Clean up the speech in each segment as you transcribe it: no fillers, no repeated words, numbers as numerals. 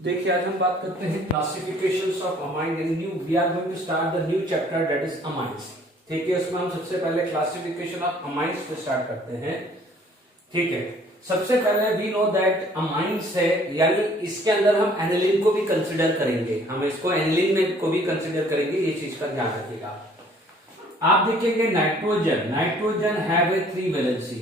देखिए आज हम बात करते हैं classifications of amine in new we are going to start the new chapter that is amines. ठीक है, उसमें हम सबसे पहले क्लासिफिकेशन ऑफ अमाइंस से स्टार्ट करते हैं। ठीक है, सबसे पहले वी नो दैट अमाइंस है, यानी इसके अंदर हम एनिलीन को भी कंसीडर करेंगे, हम इसको एनिलीन में को भी कंसीडर करेंगे, ये चीज का ध्यान रखिएगा। आप देखेंगे nitrogen have a 3 valency,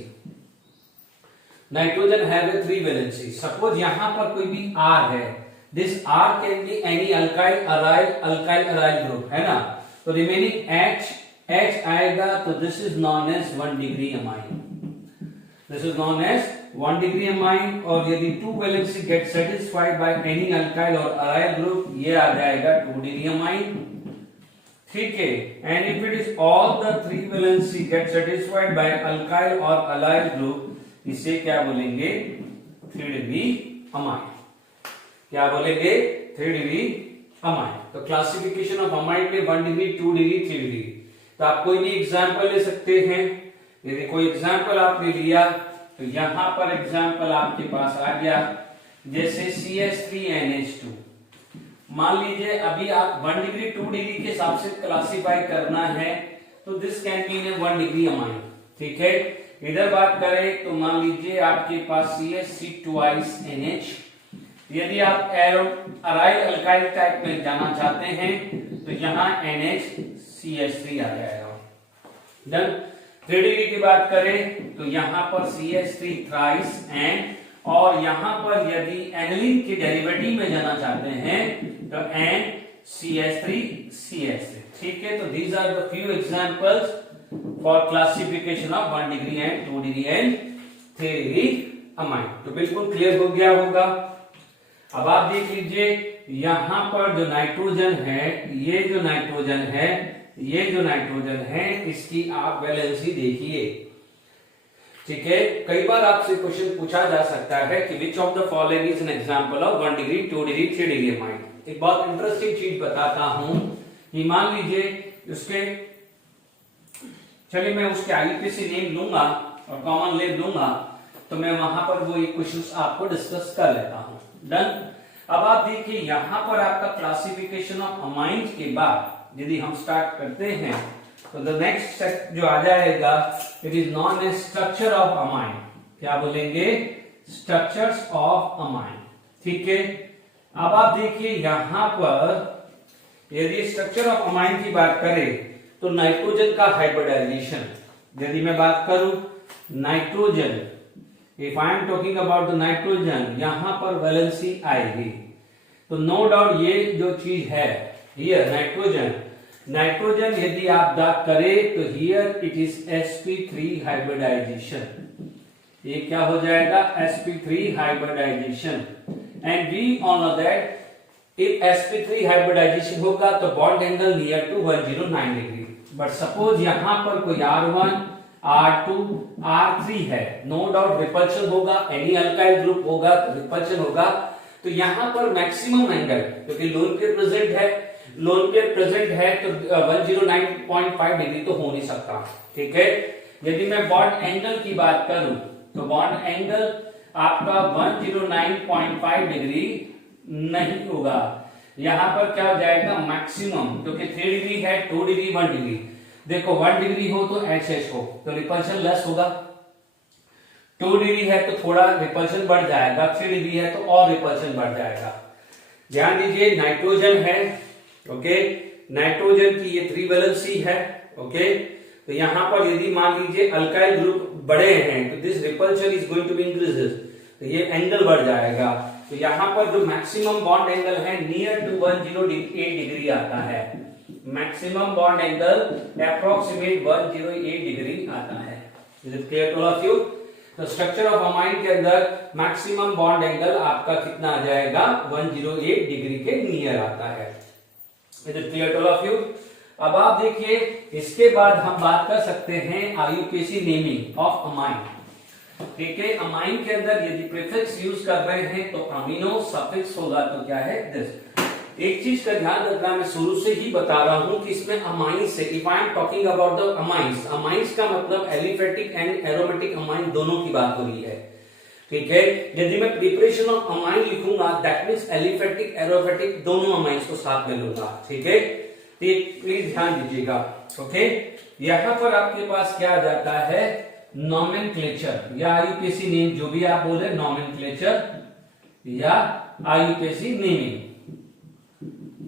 nitrogen have a 3 valency. Suppose यहां पर कोई भी R है, this R can be any alkyl aryl group, है ना। तो रिमेनिंग H आएगा, तो this is known as 1 degree amine, this is known as 1 degree amine. और यदि 2 valency get satisfied by any alkyl और अराइल ग्रुप, ये आ जाएगा 2 डिग्री अमाइन। ठीक है, and if it is all the 3 valency get satisfied bye alkyl और aryl group, इसे क्या बोलेंगे? 3 डिग्री अमाइन। क्या बोलेंगे? 3 डिग्री अमाइन। तो क्लासिफिकेशन ऑफ अमाइन में 1 डिग्री, 2 डिग्री, 3 डिग्री। तो आप कोई भी एग्जांपल ले सकते हैं। यदि कोई एग्जांपल आपने लिया तो यहां पर एग्जांपल आपके पास आ गया, जैसे CH3NH2। मान लीजिए अभी आप 1 डिग्री 2 डिग्री के हिसाब से क्लासिफाई करना है, तो this can be in 1 degree amine. ठीक है, इधर बात करें तो मान लीजिए आपके पास CH3NH। यदि आप अराइल अल्काइल टाइप में जाना चाहते हैं तो यहां NHCH3 आ जाएगा। डन। 3 डिग्री की बात करें तो यहां पर CH3 थ्राइस एंड, और यहां पर यदि एनिलीन के डेरिवेटिव में जाना चाहते हैं तो NCH3CH3। ठीक है, तो these are the few examples for classification of 1 degree and 2 degree and 3 degree amine. तो बिल्कुल क्लियर हो गया होगा। अब आप देख लीजिए यहां पर जो नाइट्रोजन है, ये जो नाइट्रोजन है, ये जो नाइट्रोजन है, इसकी आप वैलेंसी देखिए। ठीक है, कई बार आपसे क्वेश्चन पूछा जा सकता है कि which of the following is an example of 1 degree, 2 degree, 3 degree amine. एक बहुत इंटरेस्टिंग चीज बताता हूं कि मान लीजिए उसके, चलिए मैं उसके आईपीसी नेम लूंगा और कॉमन ले लूंगा, तो मैं वहां पर वो क्वेश्चंस आपको डिस्कस कर लेता हूं। डन। अब आप देखिए यहां पर आपका क्लासिफिकेशन ऑफ अमाइंस के बाद यदि हम स्टार्ट करते हैं तो द नेक्स्ट स्टेप जो आ जाएगा, it is known as structure of amine. क्या बोलेंगे? Structures of amine. ठीक है, अब आप देखिए यहां पर यदि स्ट्रक्चर ऑफ अमाइन की बात करें तो नाइट्रोजन का हाइब्रिडाइजेशन, यदि मैं बात करूं nitrogen, if I am talking about the nitrogen, यहां पर वैलेंसी आएगी। तो नो डाउट ये जो चीज है हियर नाइट्रोजन यदि आप बात करें तो here it is sp3 hybridisation. ये क्या हो जाएगा? sp3 hybridization. And we all know that if sp3 hybridization होगा तो bond angle near to 109 degree. But suppose यहां पर कोई R1, R2, R3 है, नो डाउट रिपल्शन होगा, एनी अल्काइल ग्रुप होगा तो रिपल्शन होगा। तो यहां पर मैक्सिमम एंगल, क्योंकि लोन पेयर प्रेजेंट है तो 109.5 डिग्री तो हो नहीं सकता। ठीक है, यदि मैं बॉन्ड एंगल की बात करूं तो बॉन्ड एंगल आपका 109.5 डिग्री नहीं होगा। यहां पर क्या हो जाएगा? मैक्सिमम, क्योंकि 3 डिग्री है, 2 डिग्री, 1 डिग्री। देखो 1 डिग्री हो तो HH हो तो रिपल्शन लेस होगा, 2 डिग्री है तो थोड़ा रिपल्शन बढ़ जाएगा, 3 डिग्री है तो और रिपल्शन बढ़ जाएगा। ध्यान दीजिए नाइट्रोजन है, ओके, नाइट्रोजन की ये 3 वैलेंसी है, ओके। तो यहां पर यदि मान लीजिए अल्काइल ग्रुप बड़े हैं तो this repulsion is going to be increases, तो ये एंगल बढ़ जाएगा। तो यहां पर जो मैक्सिमम बॉन्ड एंगल है नियर टू 108 डिग्री आता है, maximum bond angle approximate 108 degree आता है। Is it clear to all of you? तो स्ट्रक्चर ऑफ अमाइन के अंदर मैक्सिमम बॉन्ड एंगल आपका कितना आ जाएगा? 108 डिग्री के नियर आता है। Is it clear to all of you? अब आप देखिए इसके बाद हम बात कर सकते हैं IUPAC नेमिंग ऑफ अमाइन। ठीक है, अमाइन के अंदर यदि प्रीफिक्स यूज कर रहे हैं तो अमीनो सफिक्स होगा, तो क्या है? दिस। एक चीज का ध्यान रखना, मैं शुरू से ही बता रहा हूं कि इसमें अमाइंस से, if I am talking about the amines, amines का मतलब एलिफेटिक एंड एरोमेटिक अमाइन दोनों की बात हो रही है। ठीक है। यदि मैं प्रिपरेशन ऑफ अमाइन लिखूंगा दैट मीन्स एलिफेटिक एरोफेटिक दोनों अमाइंस को साथ में लूंगा, ठीक है। प्लीज ध्यान दीजिएगा, ओके। यहां पर आपके पास क्या आ जाता है, नॉमेनक्लेचर या आईयूपीएसी नेम, जो भी आप बोले, नॉमेनक्लेचर या आईयूपीएसी नेमिंग,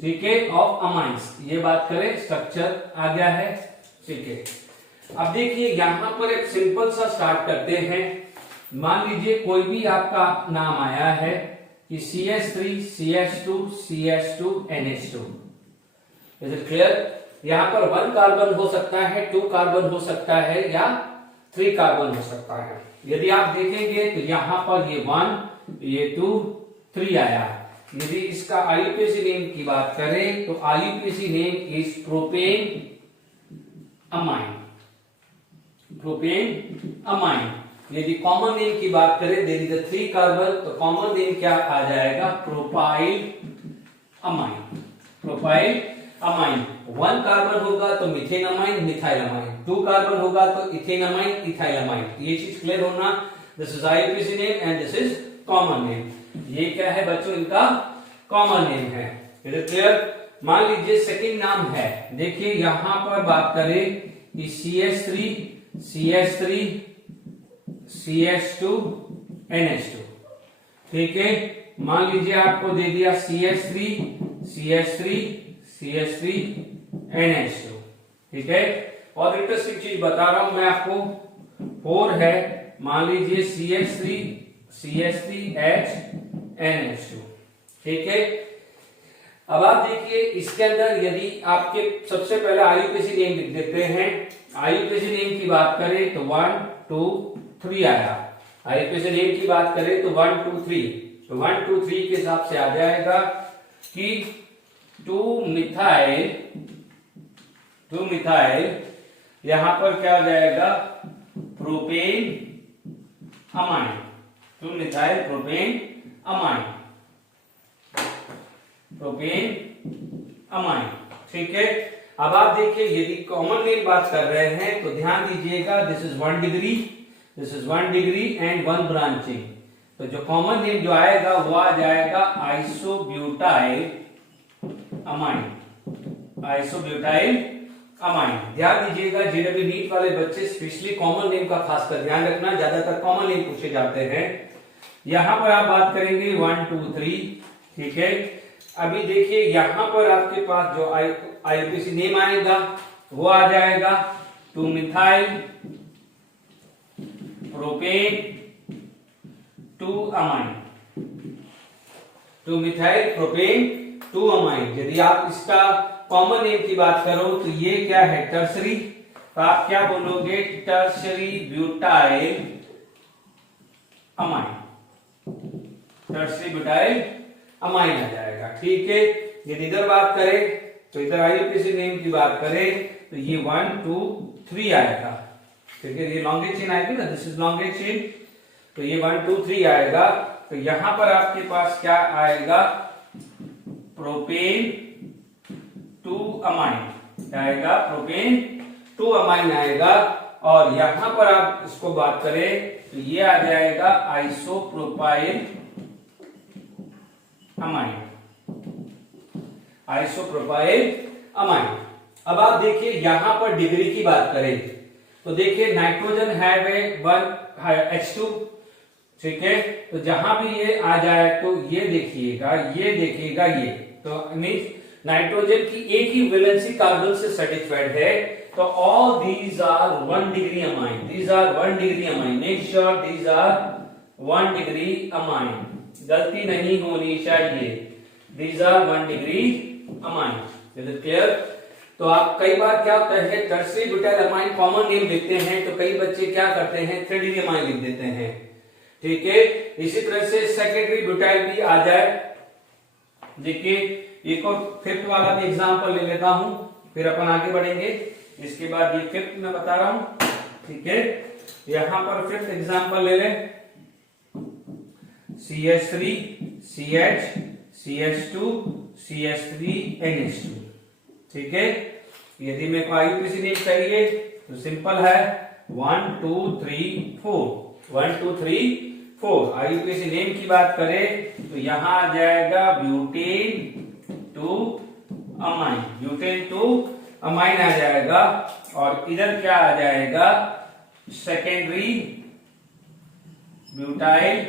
ठीक है, ऑफ अमाइंस। ये बात करें, स्ट्रक्चर आ गया है, ठीक है। अब देखिए यहां पर एक सिंपल सा स्टार्ट करते हैं। मान लीजिए कोई भी आपका नाम आया है कि CH3 CH2 CH2 NH2, is it clear. यहां पर 1 कार्बन हो सकता है, 2 कार्बन हो सकता है या 3 कार्बन हो सकता है। यदि आप देखेंगे तो यहां पर ये 1, ये 2, 3 आया। यदि इसका आईयूपीएसी नेम की बात करें तो IUPAC name is propane amine, propane amine. यदि कॉमन नेम की बात करें, देयर इज 3 कार्बन, तो कॉमन नेम क्या आ जाएगा, propyl amine, propyl amine. 1 carbon होगा तो methane amine, methyl amine. 2 carbon होगा तो इथेन अमाइन, इथाइल अमाइन। ये चीज क्लियर होना। This is IUPAC name and this is common name. ये क्या है बच्चों, इनका कॉमन नेम है, इज इट क्लियर। मान लीजिए सेकंड नाम है, देखिए यहां पर बात करें कि CH3 CH3 CH2 NH2, ठीक है। मान लीजिए आपको दे दिया CH3 CH3 CH3 NH2, ठीक है। और इंटरेस्टिंग चीज बता रहा हूं मैं आपको, 4 है, मान लीजिए CH3 CH3H NH2, ठीक है। अब आप देखिए इसके अंदर यदि आपके सबसे पहले आईयूपीएसी नेम लिख देते हैं। आईयूपीएसी नेम की बात करें तो 1 2 3 आया। आईयूपीएसी नेम की बात करें तो 1 2 3, तो 1 2 3 के हिसाब से आ जाएगा कि 2 मिथाइल यहां पर क्या आ जाएगा, propane amine, 2 methyl propane amine, propane amine, ठीक है। अब आप देखिए यदि कॉमन नेम बात कर रहे हैं तो ध्यान दीजिएगा, this is 1 degree, this is 1 degree and 1 branching. तो जो कॉमन नेम जो आएगा वो आ जाएगा आइसोब्यूटाइल अमाइन, आइसोब्यूटाइल अमाइन। ध्यान दीजिएगा जेडब्ल्यू नीट वाले बच्चे स्पेशली कॉमन नेम का खासकर ध्यान रखना, ज्यादातर कॉमन नेम पूछे जाते हैं। यहां पर आप बात करेंगे 1 2 3, ठीक है। अभी देखिए यहां पर आपके पास जो आईयूपीएसी नेम आएगा वो आ जाएगा 2 methyl propane 2 amine, 2 methyl propane 2 amine. यदि आप इसका कॉमन नेम की बात करो तो ये क्या है, टर्सरी, तो आप क्या बोलोगे, tertiary butyl amine, tertiary butyl amine आ जाएगा, ठीक है। यदि इधर बात करें तो इधर आईयूपीएसी नेम की बात करें तो ये 1 2 3 आएगा, ठीक है। ये लॉन्गेस्ट चेन आएगी ना, दिस इज लॉन्गेस्ट चेन, तो ये 1 2 3 आएगा। तो यहां पर आपके पास क्या आएगा, प्रोपेन 2 अमाइन, क्या आएगा, प्रोपेन 2 अमाइन आएगा। और यहां पर आप इसको बात करें तो ये आ जाएगा आइसोप्रोपाइल अमाइन, आइसोप्रोपाइल अमाइन। अब आप देखिए यहां पर डिग्री की बात करें तो देखिए नाइट्रोजन हैव ए 1 H2, ठीक है। तो जहां भी ये आ जाए तो ये देखिएगा, ये देखिएगा, ये तो मींस नाइट्रोजन की एक ही वैलेंसी कार्बन से सर्टिफाइड है। तो all these are 1 degree amine, these are 1 degree amine, make sure these are 1 degree amine, गलती नहीं होनी चाहिए, these are 1 degree amine, is it clear. तो आप कई बार क्या होता है, tertiary butyl amine common name लिखते हैं तो कई बच्चे क्या करते हैं, 3 डिग्री अमाइन लिख देते हैं, ठीक है। इसी तरह से सेकेंडरी ब्यूटाइल भी आ जाए। देखिए एक और 5th वाला भी एग्जांपल ले लेता हूं, फिर अपन आगे बढ़ेंगे। इसके बाद ये 5th में बता रहा हूं, ठीक है। यहां पर 5th एग्जांपल ले लें, CH3 CH CH2 CH3 NH2, ठीक है। यदि मेरे को आईयूपीएसी नेम चाहिए तो सिंपल है 1 2 3 4, 1 2 3 4। आईयूपीएसी नेम की बात करें तो यहां आ जाएगा butane two amine, butane two amine आ जाएगा। और इधर क्या आ जाएगा, secondary butyl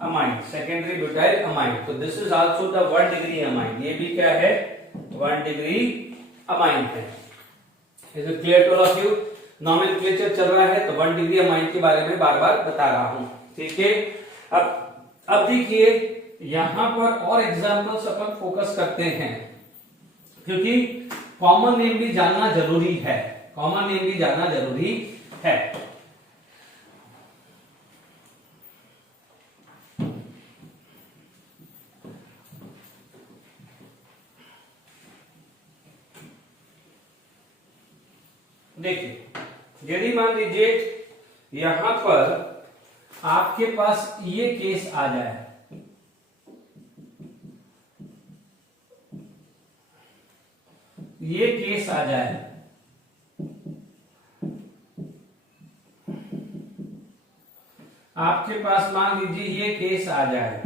amine, secondary butyl amine. तो this is also the 1 degree amine, ये भी क्या है 1 डिग्री अमाइन है। Is it clear to all of you? Nomenclature चल रहा है तो 1 डिग्री अमाइन के बारे में बार बार बता रहा हूं, ठीक है। अब देखिए यहां पर और एग्जांपल्स अपन फोकस करते हैं, क्योंकि कॉमन नेम भी जानना जरूरी है, कॉमन नेम भी जानना जरूरी है। देखिए यदि मान लीजिए यहां पर आपके पास ये केस आ जाए, ये केस आ जाए, आपके पास मान लीजिए ये केस आ जाए,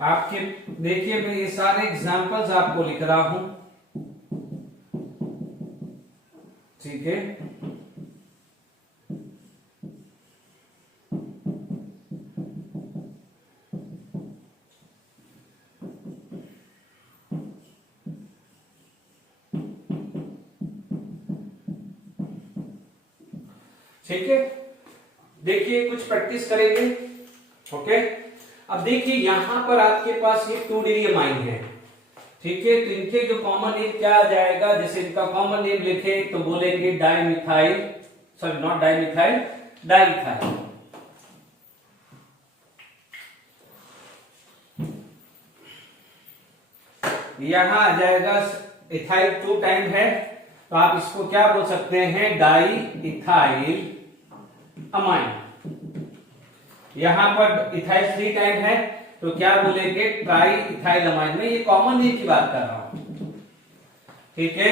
आपके देखिए मैं ये सारे एग्जांपल्स आपको लिख रहा हूं, ठीक है। ठीक है, देखिए कुछ प्रैक्टिस करेंगे, ओके। अब देखिए यहां पर आपके पास ये 2 डिग्री अमाइन है, ठीक है। तो इनके जो कॉमन नेम क्या आ जाएगा, जैसे इनका कॉमन नेम लिखे तो बोलेंगे dimethyl, sorry not dimethyl, dimethyl. यहां आ जाएगा इथाइल 2 टाइम है, तो आप इसको क्या बोल सकते हैं, डाई इथाइल अमाइन। यहां पर इथाइल 3 टाइम है तो क्या बोलेंगे, ट्राई इथाइल अमाइन। में ये कॉमन नेम की बात कर रहा हूं, ठीक है।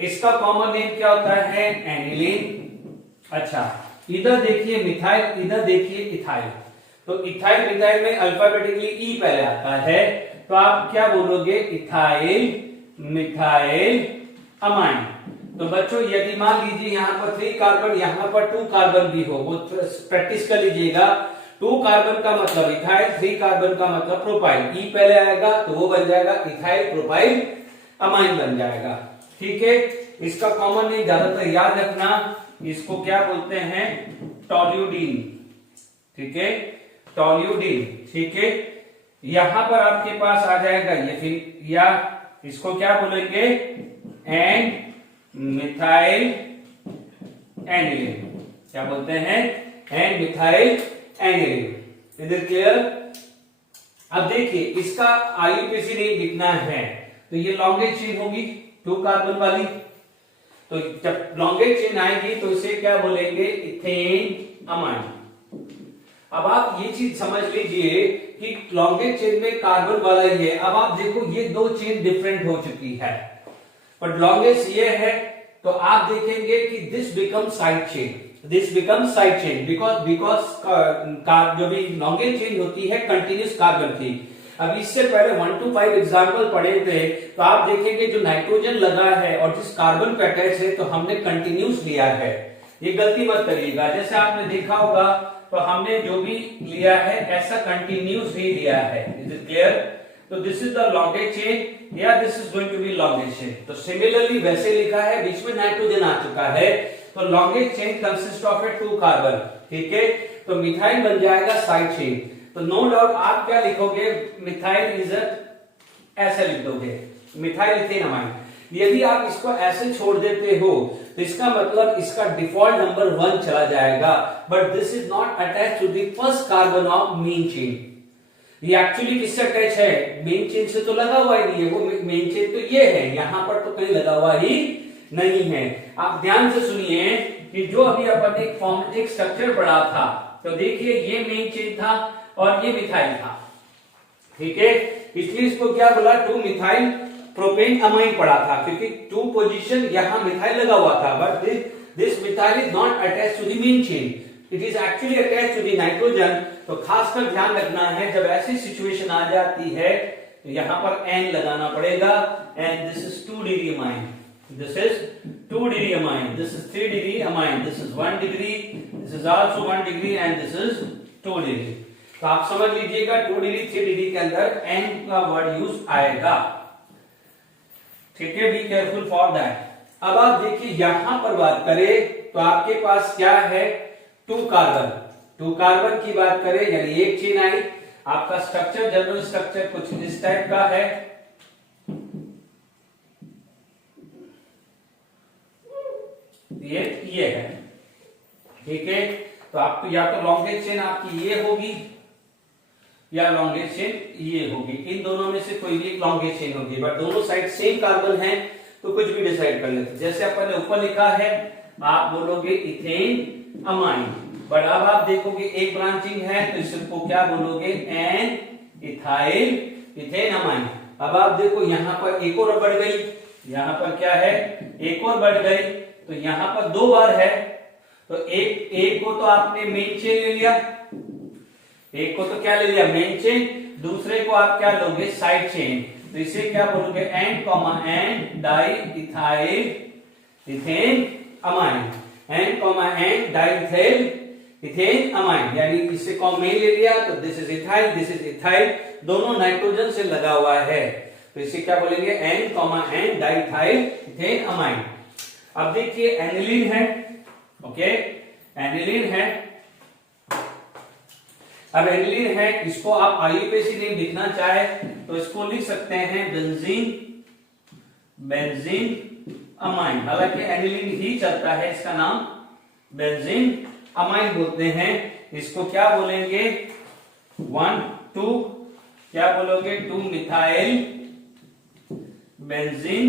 इसका कॉमन नेम क्या होता है, एनिलीन। अच्छा, इधर देखिए मिथाइल, इधर देखिए इथाइल। तो इथाइल मिथाइल में अल्फाबेटिकली ई पहले आता है, तो आप क्या बोलोगे, इथाइल मिथाइल अमाइन। तो बच्चों यदि मान लीजिए यहां पर 3 कार्बन, यहां पर 2 कार्बन भी हो, वो प्रैक्टिस कर लीजिएगा। 2 कार्बन का मतलब इथाइल, 3 कार्बन का मतलब प्रोपाइल। ई पहले आएगा तो वो बन जाएगा इथाइल प्रोपाइल अमाइन बन जाएगा, ठीक है। इसका कॉमन नेम ज्यादातर याद रखना, इसको क्या बोलते हैं, टोल्यूडीन, ठीक है, टोल्यूडीन, ठीक है। यहां पर आपके पास आ जाएगा ये, फिर या इसको क्या बोलेंगे, एंड मिथाइल एनिलीन, क्या बोलते हैं, and methyl aniline. Is it clear? अब देखिए इसका आईयूपीएसी नेम लिखना है तो ये लॉन्गेस्ट चेन होगी 2 कार्बन वाली, तो जब लॉन्गेस्ट चेन आएगी तो इसे क्या बोलेंगे, इथेन अमाइन। अब आप ये चीज समझ लीजिए कि लॉन्गेस्ट चेन में कार्बन वाला ही है। अब आप देखो ये 2 चेन डिफरेंट हो चुकी है, बट लॉन्गेस्ट ये है, तो आप देखेंगे कि this become side chain, this become side chain, because जो भी लॉन्गेस्ट चेन होती है कंटिन्यूस कार्बन की। अब इससे पहले 1 to 5 एग्जाम्पल पढ़े थे, तो आप देखेंगे जो नाइट्रोजन लगा है और जिस कार्बन पे अटैच है तो हमने कंटिन्यूस लिया है, ये गलती मत करिएगा। जैसे आपने देखा होगा तो हमने जो भी लिया है ऐसा कंटिन्यूस ही लिया है। Is it clear? तो this is the longest chain या this is going to be longest chain. तो सिमिलरली वैसे लिखा है, बीच में नाइट्रोजन आ चुका है, तो longest chain consist of A 2 carbon, ठीक है। तो मिथाइल बन जाएगा साइड चेन। तो नो डाउट आप क्या लिखोगे, मिथाइल इज ऐसे लिख दोगे, मिथाइल इथेन अमाइन। यदि आप इसको ऐसे छोड़ देते हो तो इसका मतलब इसका डिफॉल्ट नंबर 1 चला जाएगा, but this is not attach to the first carbon of main chain. ये एक्चुअली किससे अटैच है, मेन चेन से तो लगा हुआ ही नहीं है, वो मेन चेन तो ये है, यहां पर तो कहीं लगा हुआ ही नहीं है। आप ध्यान से सुनिए कि जो अभी अपन एक फॉर्मेटिक स्ट्रक्चर पढ़ा था, तो देखिए ये मेन चेन था और ये मिथाइल था, ठीक है। इसलिए इसको क्या बोला, 2 मिथाइल प्रोपेन अमाइन पढ़ा था, क्योंकि 2 पोजीशन यहां मिथाइल लगा हुआ था, but this methyl is not attach to the main chain, it is actually attach to the nitrogen. तो खासकर ध्यान रखना है, जब ऐसी सिचुएशन आ जाती है तो यहां पर N लगाना पड़ेगा, and this is 2 degree amine, this is 2 degree amine, this is 3 degree amine, this is 1 degree, this is also 1 degree and this is 2 degree। तो आप समझ लीजिएगा 2 डिग्री 3 डिग्री के अंदर N का वर्ड यूज आएगा, ठीक है, बी केयरफुल फॉर दैट। अब आप देखिए यहां पर बात करें तो आपके पास क्या है, 2 कार्बन, 2 कार्बन की बात करें यानी एक चेन आई, आपका स्ट्रक्चर, जनरल स्ट्रक्चर कुछ इस टाइप का है, ये है, ठीक है। तो आपको या तो लॉन्गेस्ट चेन आपकी ये होगी या लॉन्गेस्ट चेन ये होगी, इन दोनों में से कोई भी एक लॉन्गेस्ट चेन होगी, बट दोनों साइड सेम कार्बन है तो कुछ भी डिसाइड कर लेते। जैसे अपन ने ऊपर लिखा है आप बोलोगे इथेन अमाइन, बट अब आप देखोगे एक ब्रांचिंग है तो इसको क्या बोलोगे, एन इथाइल इथेन अमाइन। अब आप देखो यहां पर एक और बढ़ गई, यहां पर क्या है, एक और बढ़ गई, तो यहां पर 2 बार है, तो एक को तो आपने मेन चेन ले लिया, एक को तो क्या ले लिया, मेन चेन, दूसरे को आप क्या लोगे, साइड चेन। तो इसे क्या बोलोगे, N comma N di ethyl ethane amine, N comma N di ethyl ethane amine, यानी इसे कॉमन ले लिया तो this is ethyl, this is ethyl, दोनों नाइट्रोजन से लगा हुआ है, तो इसे क्या बोलेंगे, N comma N di ethyl ethane amine. अब देखिए एनिलीन है, ओके, एनिलीन है। अब एनिलीन है, इसको आप आईयूपीएसी नेम लिखना चाहे तो इसको लिख सकते हैं बेंजीन, बेंजीन अमाइन, हालांकि एनिलीन ही चलता है, इसका नाम बेंजीन अमाइन बोलते हैं। इसको क्या बोलेंगे, 1 2 क्या बोलोगे, 2 मिथाइल बेंजीन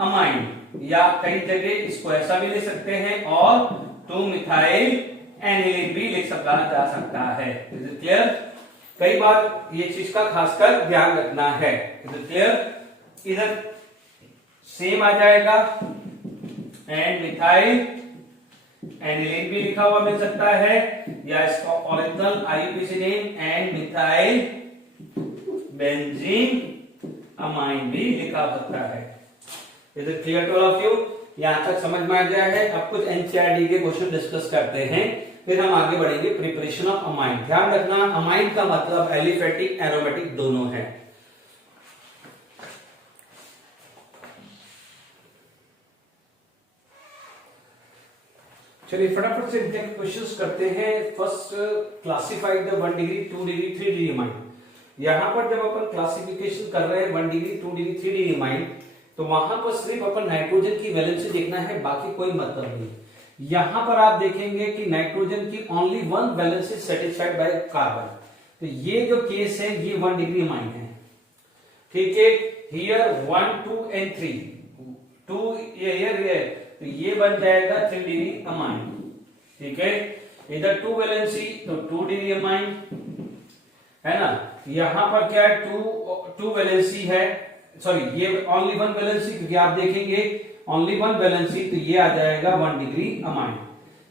अमाइन, या कई जगह इसको ऐसा भी लिख सकते हैं और 2 मिथाइल एनिलीन भी लिख सकता जा सकता है। Is it clear? कई बार ये चीज का खासकर ध्यान रखना है। Is it clear? इधर सेम आ जाएगा, एंड मिथाइल एनिलीन भी लिखा हुआ मिल सकता है, या इसका original IUPAC name and methyl benzene amine भी लिखा सकता है। Is it clear to all of you? यहां तक समझ में आ गया है। अब कुछ एनसीईआरटी के क्वेश्चन डिस्कस करते हैं, फिर हम आगे बढ़ेंगे प्रिपरेशन ऑफ अमाइन। ध्यान रखना अमाइन का मतलब एलिफेटिक एरोमेटिक दोनों है। चलिए फटाफट से इनके क्वेश्चंस करते हैं। First, classify the 1 degree 2 degree 3 degree amine. यहां पर जब अपन क्लासिफिकेशन कर रहे हैं 1 डिग्री 2 डिग्री 3 डिग्री अमाइन, तो वहां पर सिर्फ अपन नाइट्रोजन की वैलेंसी देखना है, बाकी कोई मतलब नहीं। यहां पर आप देखेंगे कि नाइट्रोजन की only 1 valency satisfied by carbon, तो ये जो केस है ये 1 डिग्री अमाइन है, ठीक है। हियर 1 2 एंड 3 2 हियर, तो ये बन जाएगा 3 डिग्री अमाइन, ठीक है। इधर 2 वैलेंसी तो 2 डिग्री अमाइन है ना। यहां पर क्या है, 2 वैलेंसी है, सॉरी ये ओनली 1 वैलेंसी, क्योंकि आप देखेंगे ओनली 1 वैलेंसी, तो ये आ जाएगा 1 degree amine.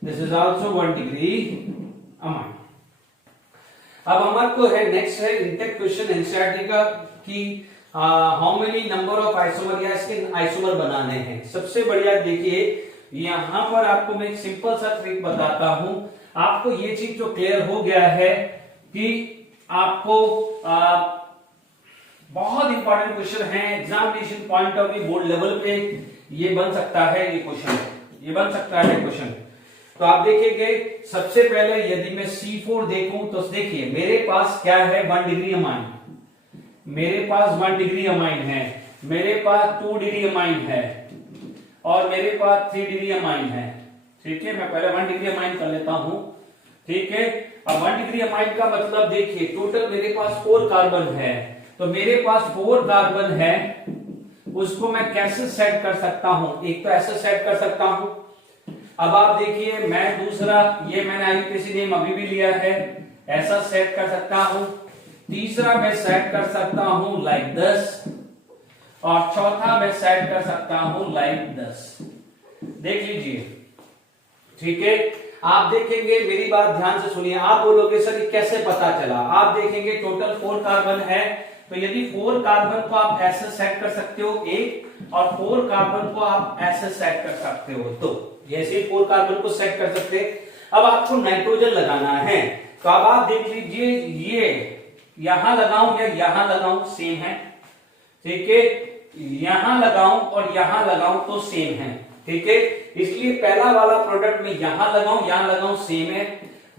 This is also 1 degree amine. अब हमारे को है नेक्स्ट है इंटेक्ट क्वेश्चन एनसीईआरटी का कि how many number of isomer, या इसके आइसोमर बनाने हैं। सबसे बढ़िया देखिए यहां पर आपको मैं एक सिंपल सा ट्रिक बताता हूं। आपको ये चीज जो क्लियर हो गया है कि आपको बहुत इंपॉर्टेंट क्वेश्चन है examination point of view, board level पे ये बन सकता है, ये क्वेश्चन ये बन सकता है क्वेश्चन। तो आप देखेंगे सबसे पहले यदि मैं C4 देखूं तो देखिए मेरे पास क्या है, 1 डिग्री अमाइन, मेरे पास 1 डिग्री अमाइन है, मेरे पास 2 डिग्री अमाइन है और मेरे पास 3 डिग्री अमाइन है, ठीक है। मैं पहले 1 डिग्री अमाइन कर लेता हूं, ठीक है। अब 1 डिग्री अमाइन का मतलब देखिए टोटल मेरे पास 4 कार्बन है, तो मेरे पास 4 कार्बन है, उसको मैं कैसे सेट कर सकता हूं, एक तो ऐसे सेट कर सकता हूं। अब आप देखिए मैं दूसरा, ये मैंने आईयूपीएसी नेम अभी भी लिया है, ऐसा सेट कर सकता हूं। तीसरा मैं सेट कर सकता हूं लाइक 10 और चौथा मैं सेट कर सकता हूं लाइक 10। देख लीजिए ठीक है, आप देखेंगे, मेरी बात ध्यान से सुनिए, आप बोलोगे सर ये कैसे पता चला? आप देखेंगे टोटल 4 कार्बन है, तो यदि 4 कार्बन को आप ऐसे सेट कर सकते हो एक, और 4 कार्बन को आप ऐसे सेट कर सकते हो, तो जैसे 4 कार्बन को सेट कर सकते। अब आपको नाइट्रोजन लगाना है, तो अब आप देख लीजिए, ये यहां लगाऊं या यहां लगाऊं, सेम है। ठीक है, यहां लगाऊं और यहां लगाऊं तो सेम है। ठीक है, इसलिए पहला वाला प्रोडक्ट में यहां लगाऊं सेम है,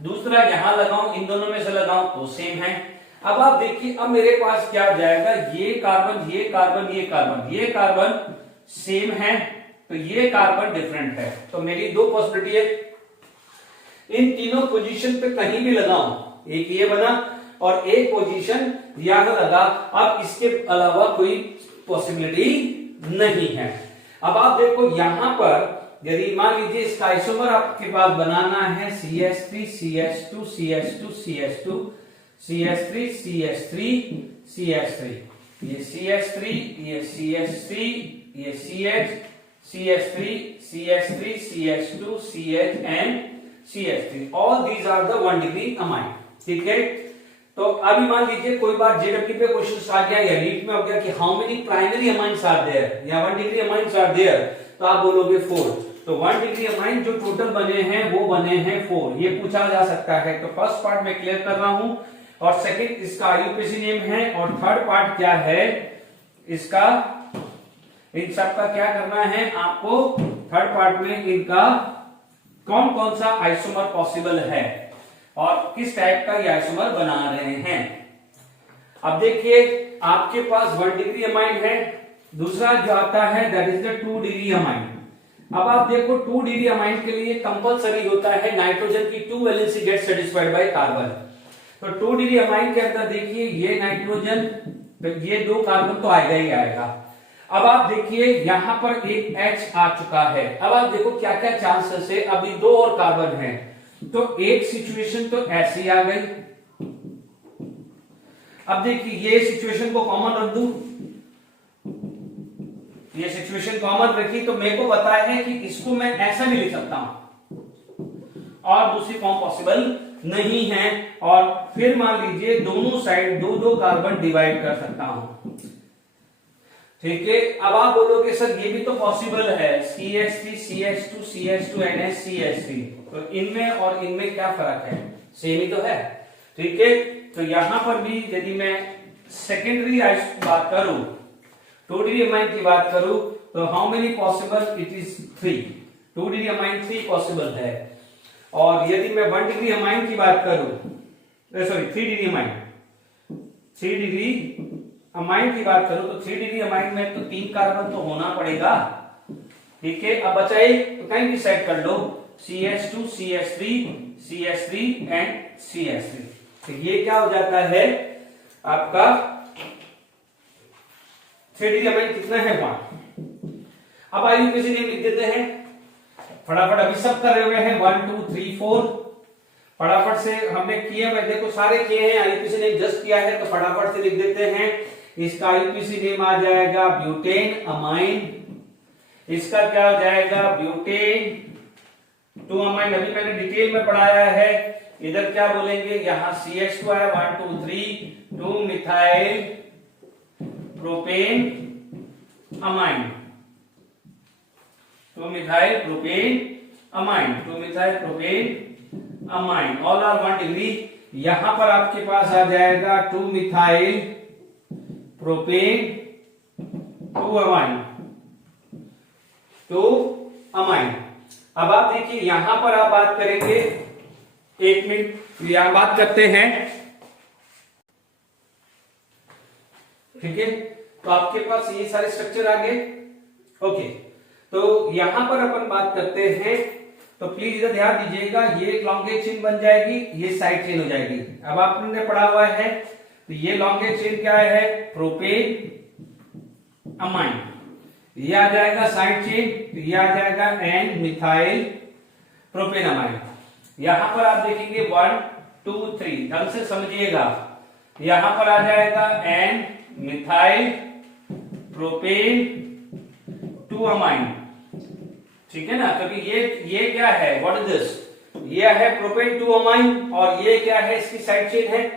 दूसरा यहां लगाऊं, इन दोनों में से लगाऊं तो सेम है। अब आप देखिए, अब मेरे पास क्या हो जाएगा, ये कार्बन ये कार्बन ये कार्बन, ये कार्बन सेम है, तो ये कार्बन डिफरेंट है। तो मेरी दो पॉसिबिलिटी है, इन तीनों पोजीशन पे कहीं भी लगाऊं, एक ये बना और एक पोजीशन यहां लगा, अब इसके अलावा कोई पॉसिबिलिटी नहीं है। अब आप देखो यहां पर, यदि मान लीजिए इसका आइसोमर आपके पास बनाना है CH3 CH2 CH2 CH2 CH3 CH3 CH3, ये CH3 ये CH3 ये CH CH3 CH3 CH2 CH and CH3, all these are the 1 degree amine। ठीक है, तो अभी मान लीजिए कोई बार JW पे क्वेश्चन आ गया या नीट में हो गया कि how many primary amines are there या 1 डिग्री अमाइंस आर देयर, तो आप बोलोगे 4। तो 1 डिग्री अमाइन जो टोटल बने हैं वो बने हैं 4, ये पूछा जा सकता है। तो फर्स्ट पार्ट में क्लियर कर रहा हूं, और सेकंड इसका IUPAC नेम है, और थर्ड पार्ट क्या है इसका, इन सब का क्या करना है आपको, थर्ड पार्ट में इनका कौन कौन सा आइसोमर पॉसिबल है और किस टाइप का ये आइसोमर बना रहे हैं। अब देखिए आपके पास 1 डिग्री अमाइन है, दूसरा जो आता है that is the 2 degree amine. अब आप देखो 2 डिग्री अमाइन के लिए कंपलसरी होता है नाइट्रोजन की 2 valency get satisfied by carbon. तो 2 डिग्री अमाइन के अंदर देखिए ये नाइट्रोजन, तो ये 2 कार्बन तो आएगा ही आएगा। अब आप देखिए यहां पर एक H आ चुका है, अब आप देखो क्या क्या चांसेस है, अभी 2 और कार्बन है, तो एक सिचुएशन तो ऐसी आ गई। अब देखिए ये सिचुएशन को कॉमन रख दूं, ये सिचुएशन कॉमन रखी तो मेरे को पता है कि इसको मैं ऐसा भी लिख सकता हूं और दूसरी फॉर्म पॉसिबल नहीं है, और फिर मान लीजिए दोनों साइड 2-2 कार्बन डिवाइड कर सकता हूं। ठीक है, अब आप बोलोगे सर ये भी तो पॉसिबल है, CH3 CH2 CH2 NH CH3, तो इनमें और इनमें क्या फर्क है, सेम ही तो है। ठीक है, तो यहां पर भी यदि मैं सेकेंडरी बात करूं, 2 डिग्री अमाइन की बात करूं, तो how many possible, it is 3, 2 degree amine 3 possible है। और यदि मैं 1 डिग्री अमाइन की बात करूं, sorry 3 degree amine, 3 degree amine की बात करूं, तो 3 डिग्री अमाइन में तो 3 कार्बन तो होना पड़ेगा। ठीक है, अब बचा एक, तो कहीं भी सेट कर लो, CH2 CH3 CH3 and CH3, तो ये क्या हो जाता है आपका 3 डिग्री अमाइन कितना है 1। अब IUPAC नेम लिख देते हैं फटाफट, अभी सब कर रहे हुए हैं 1 2 3 4, फटाफट से हमने किए हुए, देखो सारे किए हैं, IUPAC नेम जस्ट किया है तो फटाफट से लिख देते हैं। इसका IUPAC नेम आ जाएगा ब्यूटेन अमाइन, इसका क्या हो जाएगा ब्यूटेन 2 अमाइन, अभी मैंने डिटेल में पढ़ाया है। इधर क्या बोलेंगे, यहां CH2 है 1 2 3 2 methyl propane amine, 2 methyl propane amine, 2 methyl propane amine, all are 1 degree. यहां पर आपके पास आ जाएगा 2 मिथाइल प्रोपेन 2 अमाइन, 2 अमाइन। अब आप देखिए यहां पर आप बात करेंगे, एक मिनट यहां बात करते हैं। ठीक है, तो आपके पास ये सारे स्ट्रक्चर आ गए। ओके, तो यहां पर अपन बात करते हैं, तो प्लीज इधर ध्यान दीजिएगा, ये लॉन्गेज चेन बन जाएगी, ये साइड चेन हो जाएगी। अब आपने पढ़ा हुआ है, तो ये लॉन्गेज चेन क्या है, प्रोपेन अमाइन, ये आ जाएगा साइड चेन, तो ये आ जाएगा एन मिथाइल प्रोपेन अमाइन। यहां पर आप देखेंगे 1 2 3, ढंग से समझिएगा, यहां पर आ जाएगा एन मिथाइल प्रोपेन 2 अमाइन, ठीक है ना, क्योंकि ये क्या है, व्हाट इज दिस, ये है प्रोपेन टू अमाइन और ये क्या है, इसकी साइड चेन है।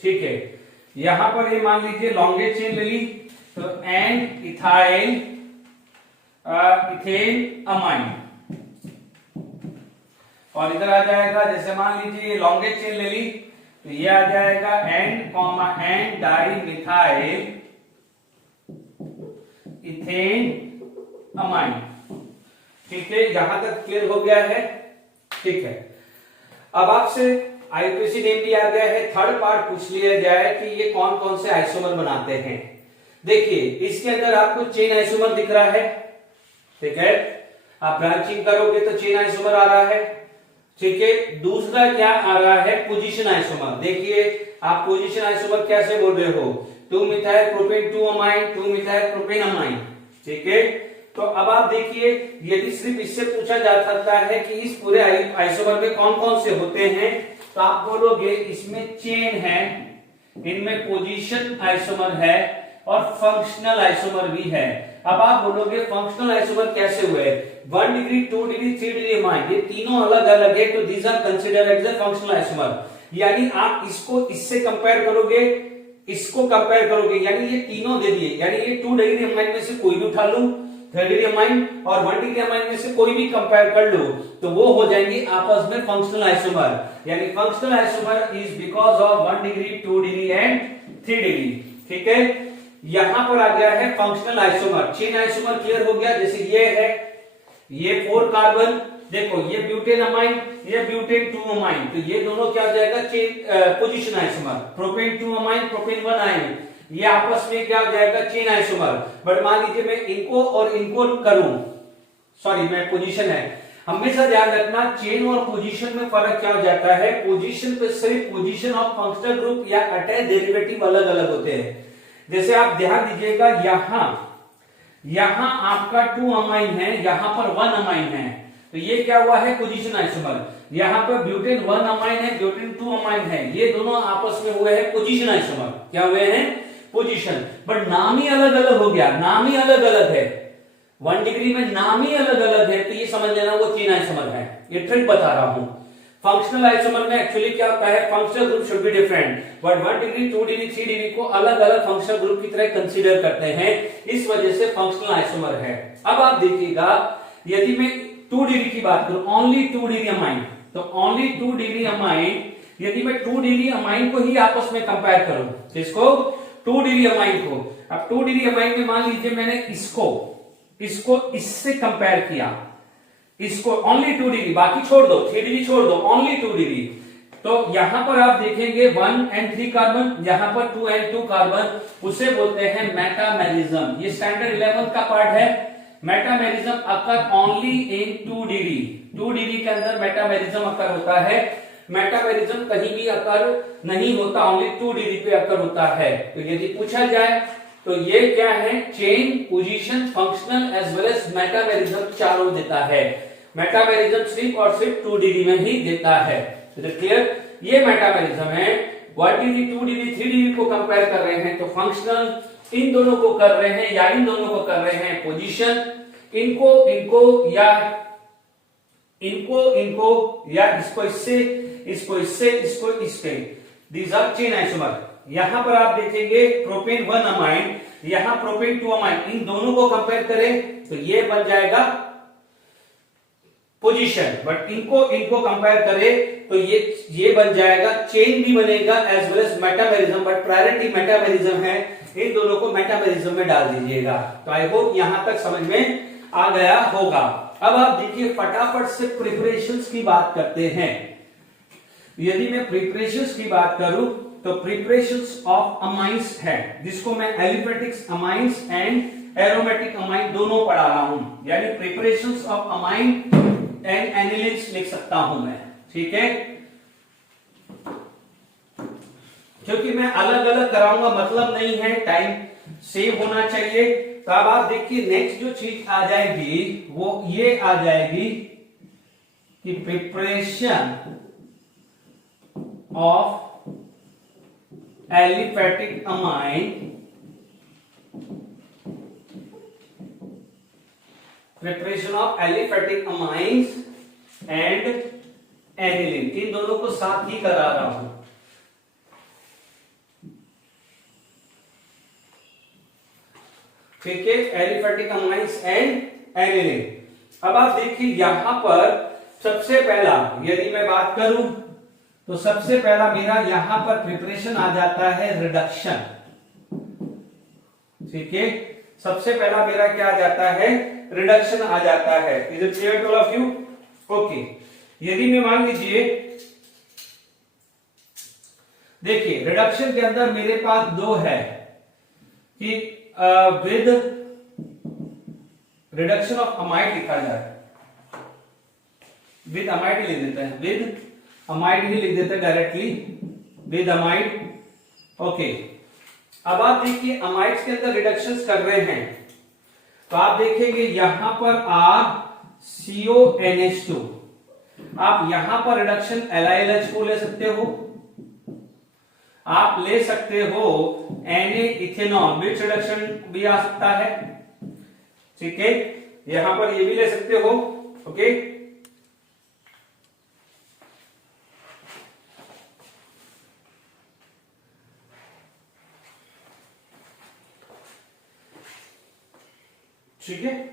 ठीक है, यहां पर ये मान लीजिए लॉन्गेस्ट चेन ले ली, तो एंड इथाइल इथेन अमाइन, और इधर आ जाएगा, जैसे मान लीजिए लॉन्गेस्ट चेन ले ली तो ये आ जाएगा and comma and di methyl ethane amine. ठीक है, यहां तक क्लियर हो गया है। ठीक है, अब आपसे आईयूपीएसी नेम भी आ गया है, थर्ड पार्ट पूछ लिया जाए कि ये कौन कौन से आइसोमर बनाते हैं। देखिए इसके अंदर आपको चेन आइसोमर दिख रहा है। ठीक है, आप ब्रांचिंग करोगे तो चेन आइसोमर आ रहा है। ठीक है, दूसरा क्या आ रहा है, पोजीशन आइसोमर। देखिए आप पोजीशन आइसोमर कैसे बोल रहे हो, 2 methyl propane 2 amine, 2 methyl propane amine. ठीक है, तो अब आप देखिए यदि सिर्फ इससे पूछा जा सकता है कि इस पूरे आइसोमर में कौन कौन से होते हैं, तो आप बोलोगे इसमें चेन है, इनमें पोजीशन आइसोमर है और फंक्शनल आइसोमर भी है। अब आप बोलोगे फंक्शनल आइसोमर कैसे हुए, 1 डिग्री 2 डिग्री 3 डिग्री अमाइन, ये तीनों अलग अलग है, तो these are considered as a functional isomer. यानी आप इसको इससे कंपेयर करोगे, इसको कंपेयर करोगे, यानी ये तीनों दे दिए, यानी ये 2 डिग्री अमाइन में से कोई भी उठा लूं, 3 डिग्री अमाइन और 1 डिग्री अमाइन में से कोई भी कंपेयर कर लो, तो वो हो जाएंगे आपस में फंक्शनल आइसोमर। यानी functional isomer is because of 1 degree 2 degree and 3 degree. ठीक है, यहां पर आ गया है functional isomer. Chain isomer clear हो गया, जैसे ये है, ये 4 कार्बन, देखो ये ब्यूटेन अमाइन, ये ब्यूटेन 2 अमाइन, तो ये दोनों क्या हो जाएगा, chain position isomer. Propane 2 amine, propane 1 ion, ये आपस में क्या हो जाएगा, चेन आइसोमर। बट मान लीजिए मैं इनको और इनको करूं, सॉरी मैं पोजीशन है, हमेशा ध्यान रखना चेन और पोजीशन में फर्क क्या हो जाता है, पोजीशन पे सिर्फ पोजीशन ऑफ फंक्शनल ग्रुप या अटैच डेरिवेटिव अलग अलग होते हैं। जैसे आप ध्यान दीजिएगा, यहां आपका 2 अमाइन है, यहां पर 1 अमाइन है, तो ये क्या हुआ है, पोजीशन आइसोमर। यहां पर ब्यूटेन 1 अमाइन है, ब्यूटेन 2 अमाइन है, ये दोनों आपस में हुए हैं पोजीशन आइसोमर। क्या हुए हैं, पोजीशन, बट नाम ही अलग अलग हो गया, नाम ही अलग अलग है, 1 डिग्री में नाम ही अलग अलग है, तो ये समझ लेना वो चेन आइसोमर है। ये ट्रिक बता रहा हूं। फंक्शनल आइसोमर में एक्चुअली क्या होता है, functional group should be different, but 1 degree 2 degree 3 degree को अलग अलग फंक्शनल ग्रुप की तरह कंसीडर करते हैं, इस वजह से फंक्शनल आइसोमर है। अब आप देखिएगा, यदि मैं 2 डिग्री की बात करूं, ओनली 2 डिग्री अमाइन, तो ओनली 2 डिग्री अमाइन, यदि मैं 2 डिग्री अमाइन को ही आपस में कंपेयर करूं, किसको, 2 डिग्री अमाइन को। अब 2 डिग्री अमाइन में मान लीजिए मैंने इसको इससे कंपेयर किया, इसको ओनली 2 डिग्री, बाकी छोड़ दो, 3 डिग्री छोड़ दो, ओनली 2 डिग्री, तो यहां पर आप देखेंगे 1 एंड 3 कार्बन, यहां पर 2 एंड 2 कार्बन, उसे बोलते हैं मेटामेरिज्म। ये स्टैंडर्ड 11 का पार्ट है। Metamerism occur only in 2 degree, 2 degree के अंदर मेटामेरिज्म अकर होता है। मेटामेरिज्म कहीं भी अकर नहीं होता, ओनली 2 डिग्री पे अकर होता है। तो यदि पूछा जाए तो ये क्या है, chain, position, functional as well as metamerism चारों देता है। मेटामेरिज्म सिर्फ और सिर्फ 2 डिग्री में ही देता है। क्लियर, ये मेटामेरिज्म है। 1 डिग्री 2 डिग्री 3 डिग्री को कंपेयर कर रहे हैं तो फंक्शनल, इन दोनों को कर रहे हैं या इन दोनों को कर रहे हैं पोजीशन, इनको या इसको इससे, इसको इससे, इसको इससे, दीज आर चेन आइसोमर। यहां पर आप देखेंगे प्रोपेन 1 अमाइन, यहां प्रोपेन 2 अमाइन, इन दोनों को कंपेयर करें तो ये बन जाएगा पोजीशन, बट इनको कंपेयर करें तो ये बन जाएगा, चेन भी बनेगा as well as metamerism, but priority metamerism है, इन दोनों को मेटामेरिज्म में डाल दीजिएगा। तो आई होप यहां तक समझ में आ गया होगा। अब आप देखिए फटाफट से प्रिपरेशंस की बात करते हैं। यदि मैं प्रिपरेशंस की बात करूं तो प्रिपरेशंस ऑफ अमाइंस है, जिसको मैं एलिफेटिक्स अमाइंस एंड एरोमेटिक अमाइन दोनों पढ़ा रहा हूं, यानी प्रिपरेशंस ऑफ अमाइन एंड एनिलिन्स लिख सकता हूं मैं। ठीक है, क्योंकि मैं अलग अलग कराऊंगा मतलब नहीं है, टाइम सेव होना चाहिए। तो अब आप देखिए नेक्स्ट जो चीज आ जाएगी वो ये आ जाएगी कि preparation of aliphatic amine preparation of aliphatic amines and aniline, इन दोनों को साथ ही करा रहा हूं। ठीक है, एलिफेटिक अमाइंस एंड एनिलीन। अब आप देखिए यहां पर सबसे पहला यदि मैं बात करूं तो सबसे पहला मेरा यहां पर प्रिपरेशन आ जाता है रिडक्शन। ठीक है, सबसे पहला मेरा क्या आ जाता है, रिडक्शन आ जाता है। Is it clear to all of you? Okay, यदि मैं मान लीजिए देखिए रिडक्शन के अंदर मेरे पास दो है कि विद रिडक्शन ऑफ अमाइड लिखा जाए, विद अमाइड ही लिख देते हैं, विद अमाइड ही लिख देते हैं डायरेक्टली, विद अमाइड। ओके, अब आप देखिए अमाइड्स के अंदर रिडक्शंस कर रहे हैं तो आप देखेंगे यहां पर RCONH2, आप यहां पर रिडक्शन LiLH को ले सकते हो, आप ले सकते हो Na इथेनॉल, विच रिडक्शन भी आ सकता है। ठीक है, यहां पर ये भी ले सकते हो। ओके, ठीक है,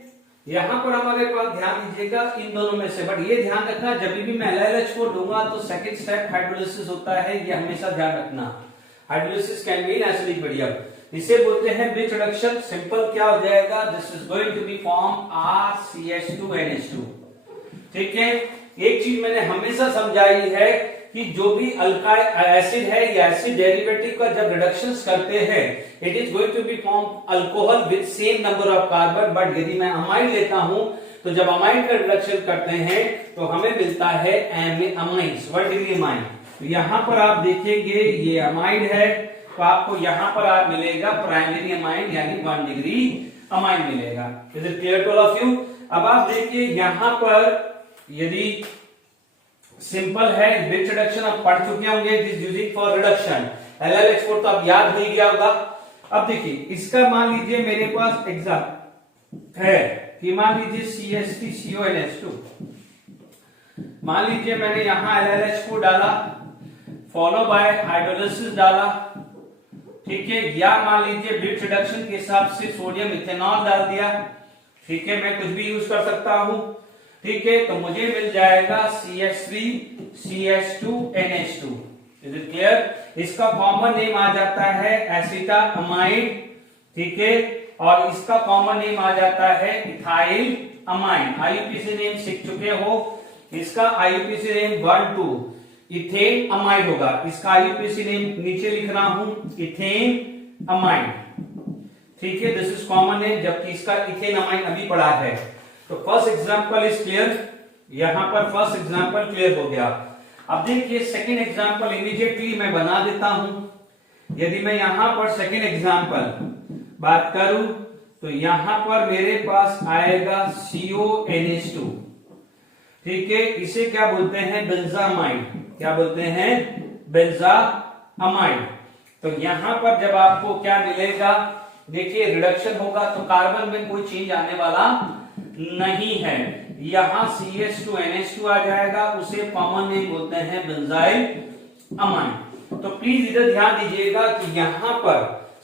यहां पर हमारे पास ध्यान दीजिएगा इन दोनों में से, बट ये ध्यान रखना जब भी मैं LiLH को दूंगा तो सेकंड स्टेप हाइड्रोलिसिस होता है, ये हमेशा ध्यान रखना। Hydrolysis can be acidic medium, इसे बोलते हैं ब्रिज रिडक्शन। सिंपल क्या हो जाएगा, this is going to be form RCH2NH2। ठीक है, एक चीज मैंने हमेशा समझाई है कि जो भी अल्काइल एसिड है या एसिड डेरिवेटिव का जब रिडक्शंस करते हैं it is going to be form alcohol with same number of carbon, but यदि मैं अमाइड लेता हूं तो जब अमाइड का रिडक्शन करते हैं तो हमें मिलता है अमाइड्स, 1 डिग्री अमाइड। तो यहां पर आप देखेंगे ये अमाइड है तो आपको यहां पर आप मिलेगा प्राइमरी अमाइड यानी 1 डिग्री अमाइड मिलेगा। Is it clear to all of you? अब आप देखिए यहां पर यदि सिंपल है ब्रिज रिडक्शन आप पढ़ चुके होंगे, this using for reduction LiLH4 तो आप याद नहीं गया होगा। अब देखिए इसका मान लीजिए मेरे पास एग्जाम है कि मान लीजिए CH3CONH2, मान लीजिए मैंने यहां LiLH4 डाला फॉलो बाय हाइड्रोलिसिस डाला, ठीक है, या मान लीजिए ब्रिज रिडक्शन के हिसाब से सोडियम इथेनॉल डाल दिया। ठीक है, मैं कुछ भी यूज कर सकता हूं। ठीक है, तो मुझे मिल जाएगा CH3CH2NH2। Is it clear? इसका कॉमन नेम आ जाता है एसिटामाइड। ठीक है, और इसका कॉमन नेम आ जाता है इथाइल अमाइड। IUPAC नेम सीख चुके हो, इसका IUPAC नेम 1 2 इथेन अमाइड होगा। इसका IUPAC नेम नीचे लिख रहा हूं, इथेन अमाइड। ठीक है, दिस इज कॉमन नेम, जबकि इसका इथेन अमाइड अभी पढ़ा है। तो फर्स्ट एग्जांपल इज क्लियर, यहां पर फर्स्ट एग्जांपल क्लियर हो गया। अब देखिए सेकंड एग्जांपल इमीडिएटली मैं बना देता हूं। यदि मैं यहां पर सेकंड एग्जांपल बात करूं तो यहां पर मेरे पास आएगा CONH2। ठीक है, इसे क्या बोलते हैं, बेंजामाइड। क्या बोलते हैं, बेंजामाइड। तो यहां पर जब आपको क्या मिलेगा, देखिए रिडक्शन होगा तो कार्बन में कोई चेंज आने वाला नहीं है, यहां CH2NH2 आ जाएगा, उसे कॉमन नेम बोलते हैं बेंजाइल अमाइड। तो प्लीज इधर ध्यान दीजिएगा कि यहां पर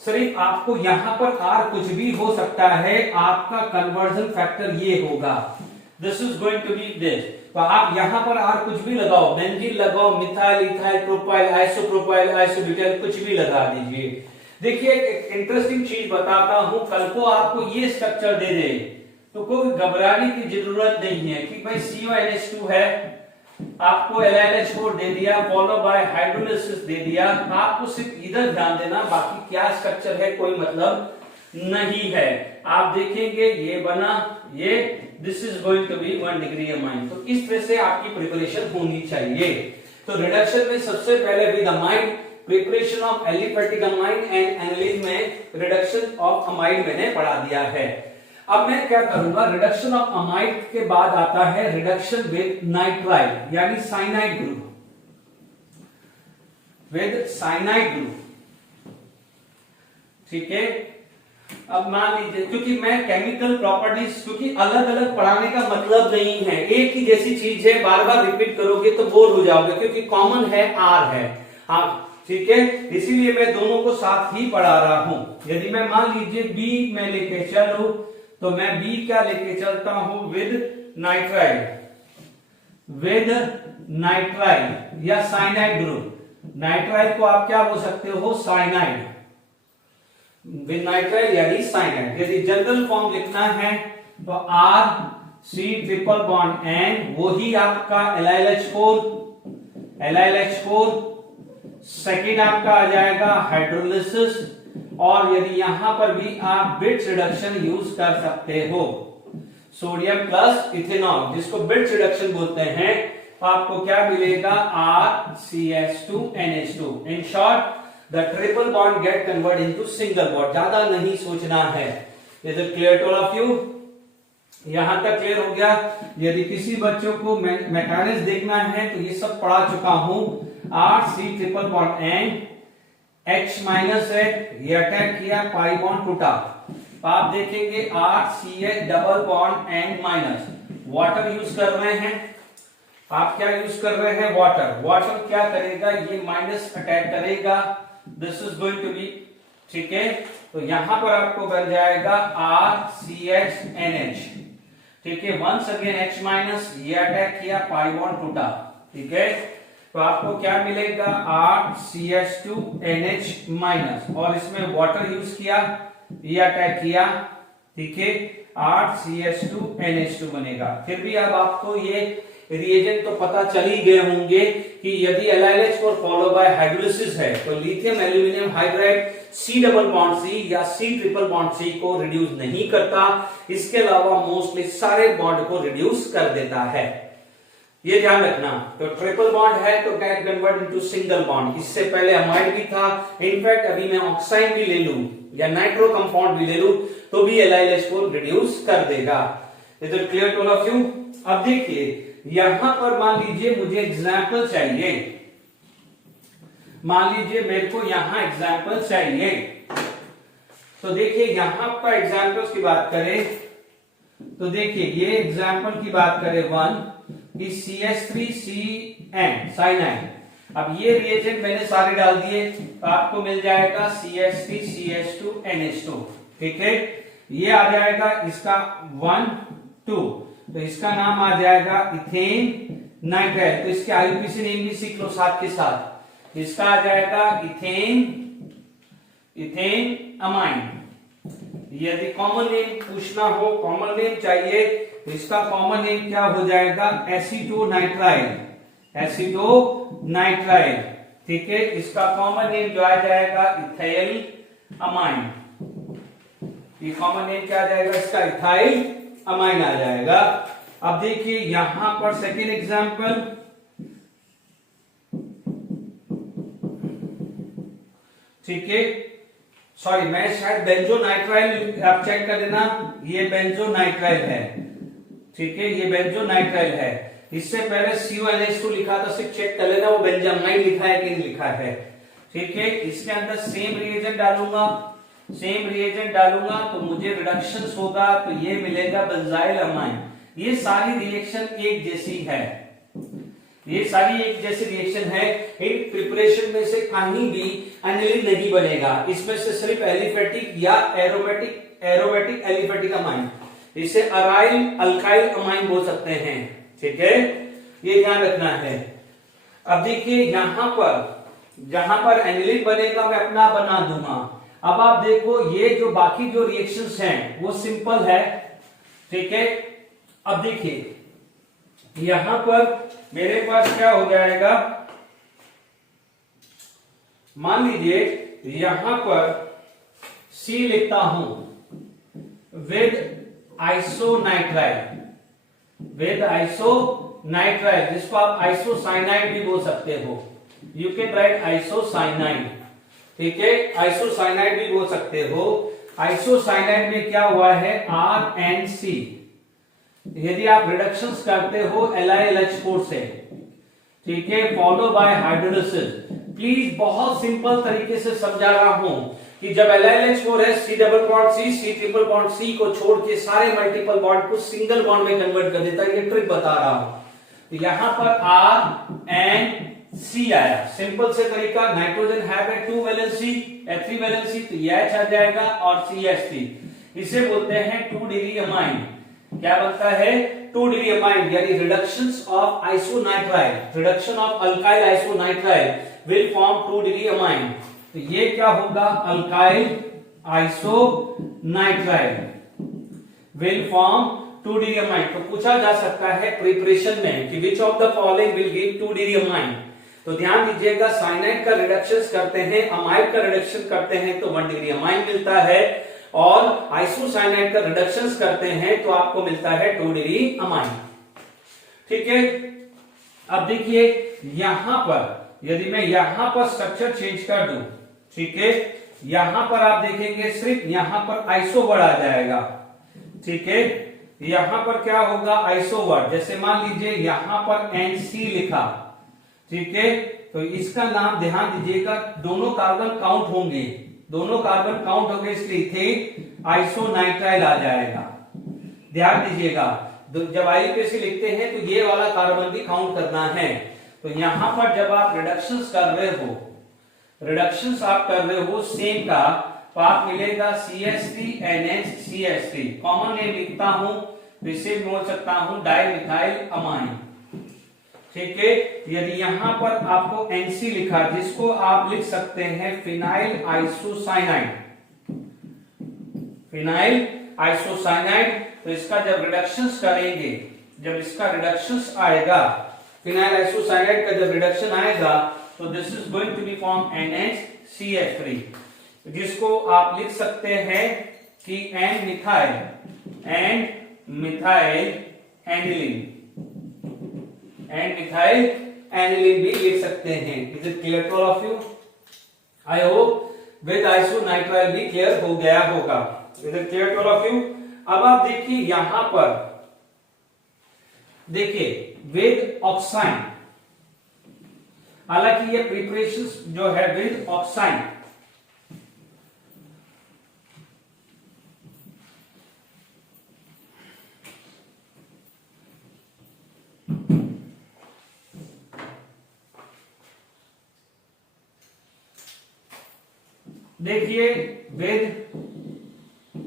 सिर्फ आपको यहां पर R कुछ भी हो सकता है, आपका कन्वर्जन फैक्टर ये होगा, this is going to be this. तो आप यहां पर R कुछ भी लगाओ, बेंजीन लगाओ, methyl, ethyl, propyl, isopropyl, isobutyl, कुछ भी लगा दीजिए। देखिए एक इंटरेस्टिंग चीज बताता हूं, कल को आपको ये स्ट्रक्चर दे दे तो कोई घबराने की जरूरत नहीं है कि भाई CONH2 है, आपको LiLH4 दे दिया फॉलो बाय हाइड्रोलिसिस दे दिया, आपको सिर्फ इधर ध्यान देना, बाकी क्या स्ट्रक्चर है कोई मतलब नहीं है। आप देखेंगे ये बना, ये this is going to be 1 degree amide. तो इस तरह से आपकी प्रिपरेशन होनी चाहिए। तो रिडक्शन में सबसे पहले with amide, preparation of aliphatic amide and aniline में रिडक्शन ऑफ अमाइड मैंने पढ़ा दिया है। अब मैं क्या करूंगा, रिडक्शन ऑफ अमाइड के बाद आता है रिडक्शन विद नाइट्राइल यानी cyanide group, with cyanide group. ठीक है, अब मान लीजिए, क्योंकि मैं केमिकल प्रॉपर्टीज, क्योंकि अलग अलग पढ़ाने का मतलब नहीं है, एक ही जैसी चीज है, बार बार रिपीट करोगे तो बोर हो जाओगे, क्योंकि कॉमन है आर है। हाँ ठीक है, इसीलिए मैं दोनों को साथ ही पढ़ा रहा हूं। यदि मैं मान लीजिए बी में लेके चलूं, तो मैं बी क्या लेके चलता हूं, विद नाइट्राइल, विद नाइट्राइल या साइनाइड ग्रुप। नाइट्राइल को आप क्या बोल सकते हो, साइनाइड, विद नाइट्राइल यानी साइनाइड। यदि जनरल फॉर्म लिखना है तो R C triple bond N, वही आपका LiLH4, LiLH4। सेकेंड आपका आ जाएगा हाइड्रोलिसिस, और यदि यहां पर भी आप बिट्स रिडक्शन यूज कर सकते हो, सोडियम प्लस इथेनॉल, जिसको बिट्स रिडक्शन बोलते हैं, तो आपको क्या मिलेगा, RCH2NH2। In short the triple bond get convert into single bond. ज्यादा नहीं सोचना है। Is it clear to all of you? यहां तक क्लियर हो गया? यदि किसी बच्चों को मैकेनिज्म देखना है तो ये सब पढ़ा चुका हूं। RC triple bond and H minus है, ये अटैक किया, पाई बॉन्ड टूटा, तो आप देखेंगे RCH double bond and minus, water use कर रहे हैं, आप क्या यूज कर रहे हैं, वाटर। वाटर क्या करेगा, ये माइनस अटैक करेगा, this is going to be, ठीक है। तो यहां पर आपको बन जाएगा RCHNH, ठीक है। वंस अगेन H माइनस, ये अटैक किया, पाई बॉन्ड टूटा, ठीक है। तो आपको क्या मिलेगा, RCH2NH माइनस, और इसमें वाटर यूज किया, ये अटैक किया, ठीक है, RCH2NH2 बनेगा। फिर भी अब आपको ये रिएजेंट तो पता चल ही गए होंगे कि यदि LiLH4 फॉलो बाय हाइड्रोलिसिस है तो lithium aluminium hydride C double bond C या C ट्रिपल बॉन्ड C को रिड्यूस नहीं करता, इसके अलावा मोस्टली सारे बॉन्ड को रिड्यूस कर देता है, ये ध्यान रखना। तो ट्रिपल बॉन्ड है तो gate convert into single bond. इससे पहले अमाइड भी था, इनफैक्ट अभी मैं ऑक्साइड भी ले लूं या नाइट्रो कंपाउंड भी ले लूं तो भी LiLH4 रिड्यूस कर देगा। Is it clear to all of you? अब देखिए यहां पर मान लीजिए मुझे एग्जाम्पल चाहिए, मान लीजिए मेरे को यहां एग्जाम्पल चाहिए, तो देखिए यहां पर एग्जाम्पल्स की बात करें तो देखिए ये एग्जाम्पल की बात करें 1 कि CH3CN साइनाइड। अब ये रिएजेंट मैंने सारे डाल दिए तो आपको मिल जाएगा CH3CH2NH2, ठीक है। ये आ जाएगा इसका 1 2, तो इसका नाम आ जाएगा इथेन नाइट्राइल। तो इसके IUPAC नेम भी सीख लो साथ के साथ। इसका आ जाएगा इथेन अमाइन। यदि कॉमन नेम पूछना हो, कॉमन नेम चाहिए, तो इसका कॉमन नेम क्या हो जाएगा, एसीटोनाइट्राइल, एसीटोनाइट्राइल, ठीक है। इसका कॉमन नेम जो आ जाएगा इथाइल अमाइन। ये कॉमन नेम क्या आ जाएगा, इसका इथाइल अमाइन आ जाएगा। अब देखिए यहां पर सेकेंड एग्जांपल, ठीक है, सॉरी मैं शायद बेंजोनाइट्राइल, आप चेक कर देना, ये बेंजोनाइट्राइल है, ठीक है, ये बेंजोनाइट्राइल है। इससे पहले CONH2 लिखा था, सिर्फ चेक कर लेना वो बेंजामाइन लिखा है कि नहीं लिखा है, ठीक है। इसके अंदर सेम रिएजेंट डालूंगा, सेम रिएजेंट डालूंगा तो मुझे रिडक्शंस होगा, तो ये मिलेगा बेंजाइल अमाइन। ये सारी रिएक्शन एक जैसी है, ये सारी एक जैसी रिएक्शन है। इन प्रिपरेशन में से कहीं भी एनिलीन नहीं बनेगा, इसमें से सिर्फ एलिफेटिक या एरोमेटिक एलिफेटिक अमाइन, इसे अराइल अल्काइल अमाइन बोल सकते हैं, ठीक है, ये ध्यान रखना है। अब देखिए यहां पर जहां पर एनिलीन बनेगा मैं अपना बना दूंगा। अब आप देखो ये जो बाकी जो रिएक्शंस हैं वो सिंपल है, ठीक है। अब देखिए यहां पर मेरे पास क्या हो जाएगा, मान लीजिए यहां पर C लिखता हूं विद आइसोनाइट्राइल, विद आइसोनाइट्राइल, जिसको आप आइसोसाइनाइड भी बोल सकते हो, यू कैन राइट आइसोसाइनाइड, ठीक है, आइसोसाइनाइड भी बोल सकते हो। आइसोसाइनाइड में क्या हुआ है, RNC। यदि आप रिडक्शंस करते हो LiLH4 से, ठीक है, फॉलो बाय हाइड्रोलिसिस, प्लीज बहुत सिंपल तरीके से समझा रहा हूं कि जब LiLH4 है C double bond C triple bond C को छोड़ के सारे मल्टीपल बॉन्ड को सिंगल बॉन्ड में कन्वर्ट कर देता है। ये ट्रिक बता रहा हूं। तो यहां पर RNC आया, सिंपल से तरीका। Nitrogen have A 2 valency F3 valency, तो ये H आ जाएगा और CH3। इसे बोलते हैं 2 डिग्री अमाइन। क्या बनता है? 2 डिग्री अमाइन, यानी reductions of isonitrile, reduction of alkyl isonitrile will form 2 degree amine. तो ये क्या होगा? Alkyl isonitrile will form 2 degree amine. तो पूछा जा सकता है प्रिपरेशन में कि which of the following will give 2 degree amine. तो ध्यान दीजिएगा, साइनाइड का रिडक्शन करते हैं, अमाइड का रिडक्शन करते हैं तो 1 डिग्री अमाइन मिलता है, और आइसोसाइनाइड का रिडक्शन करते हैं तो आपको मिलता है 2 डिग्री अमाइन। ठीक है। अब देखिए यहां पर, यदि मैं यहां पर स्ट्रक्चर चेंज कर दूं, ठीक है, यहां पर आप देखेंगे सिर्फ यहां पर आइसो वर्ड आ जाएगा। ठीक है, यहां पर क्या होगा? Iso word. जैसे मान लीजिए यहां पर NC लिखा, ठीक है, तो इसका नाम ध्यान दीजिएगा, दोनों कार्बन काउंट होंगे, दोनों कार्बन काउंट होंगे, इसलिए इथेन आइसोनाइट्राइल आ जाएगा। ध्यान दीजिएगा, जब IUPAC लिखते हैं तो ये वाला कार्बन भी काउंट करना है। तो यहां पर जब आप रिडक्शंस कर रहे हो, रिडक्शंस आप कर रहे हो सेम का, तो आप मिलेगा CH3 NH CH3। Common name लिखता हूं तो इसे बोल सकता हूं डाइमिथाइल अमाइन। ठीक है। यदि यहां पर आपको NC लिखा, जिसको आप लिख सकते हैं फिनाइल आइसोसाइनाइड, फिनाइल आइसोसाइनाइड, तो इसका जब रिडक्शंस करेंगे, जब इसका रिडक्शंस आएगा, फिनाइल आइसोसाइनाइड का जब रिडक्शन आएगा, तो this is going to be form NHCH3, जिसको आप लिख सकते हैं कि N methyl and methyl aniline, and methyl aniline भी लिख सकते हैं। Is it clear to all of you? I hope with isonitrile भी क्लियर हो गया होगा। Is it clear to all of you? अब आप देखिए यहां पर, देखिए विद ऑक्साइन, हालांकि ये प्रिपरेशंस जो है विद ऑक्साइन, देखिए with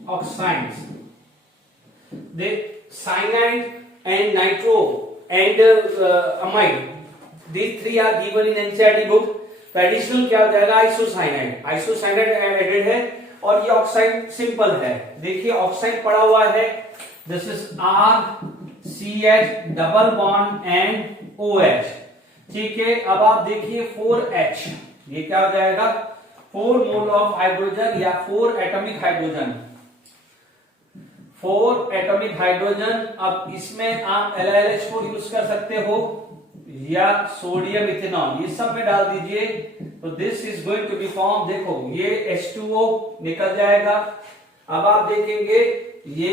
oxides, cyanide and nitro and amide, these three are given in NCERT book। तो एडिशनल क्या हो जाएगा? आइसोसाइनाइड, आइसोसाइनाइड एडेड है, और ये ऑक्साइड सिंपल है। देखिए ऑक्साइड पड़ा हुआ है, this is RCH double bond and OH। ठीक है। अब आप देखिए 4H, ये क्या हो जाएगा? 4 मोल ऑफ हाइड्रोजन या 4 एटॉमिक हाइड्रोजन, 4 एटॉमिक हाइड्रोजन। अब इसमें आप LiLH4 यूज कर सकते हो या सोडियम इथेनॉल, ये सब में डाल दीजिए, तो this is going to be form, देखो ये H2O निकल जाएगा। अब आप देखेंगे ये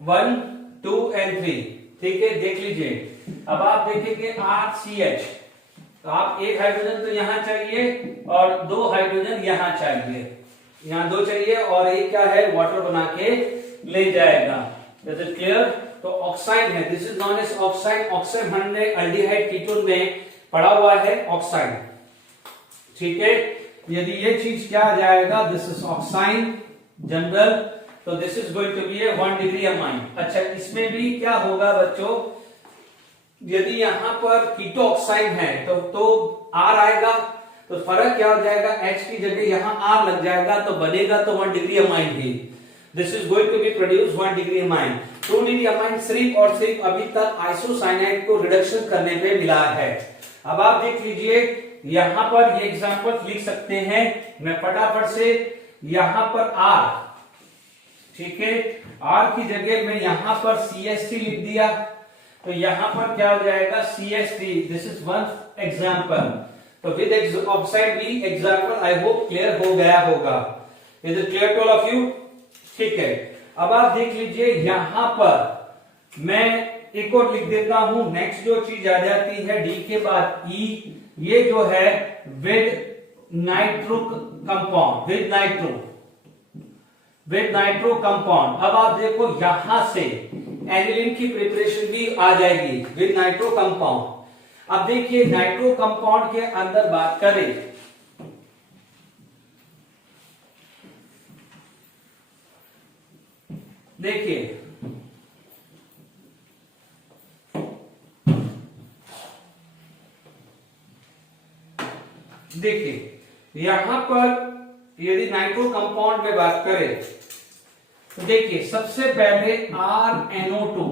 1 2 and 3, ठीक है, देख लीजिए। अब आप देखेंगे RCH, तो आप एक हाइड्रोजन तो यहां चाहिए और 2 हाइड्रोजन यहां चाहिए, यहां 2 चाहिए, और एक क्या है? वाटर बना के ले जाएगा। Is it clear? तो ऑक्साइड है, this is known as oxide. Oxide हमने अल्डिहाइड कीटोन में पढ़ा हुआ है ऑक्साइड। ठीक है। यदि ये चीज क्या आ जाएगा? दिस इज ऑक्साइड जनरल, तो this is going to be a 1 degree amine. अच्छा, इसमें भी क्या होगा बच्चों? यदि यहां पर कीटो ऑक्साइड है तो R आएगा, तो फर्क क्या हो जाएगा? H की जगह यहां R लग जाएगा, तो बनेगा तो 1 डिग्री अमाइन ही। This is going to be produce 1 degree amine. 2 degree amine सिर्फ और सिर्फ अभी तक आइसोसाइनाइड को रिडक्शन करने पे मिला है। अब आप देख लीजिए यहां पर ये एग्जांपल लिख सकते हैं, मैं फटाफट से यहां पर R, ठीक है, R की जगह मैं यहां पर CH3 लिख दिया, तो यहां पर क्या हो जाएगा? CH3। This is one example. तो विद ऑक्साइड भी एग्जांपल आई होप क्लियर हो गया होगा। Is it clear to all of you? ठीक है। अब आप देख लीजिए यहां पर मैं एक और लिख देता हूं। नेक्स्ट जो चीज आ जाती है D के बाद E, ये जो है with nitro compound, with nitro compound. अब आप देखो यहां से एनिलीन की प्रिपरेशन भी आ जाएगी विद नाइट्रो कंपाउंड। अब देखिए नाइट्रो कंपाउंड के अंदर बात करें, देखिए यहां पर यदि नाइट्रो कंपाउंड में बात करें तो देखिए सबसे पहले RNO2,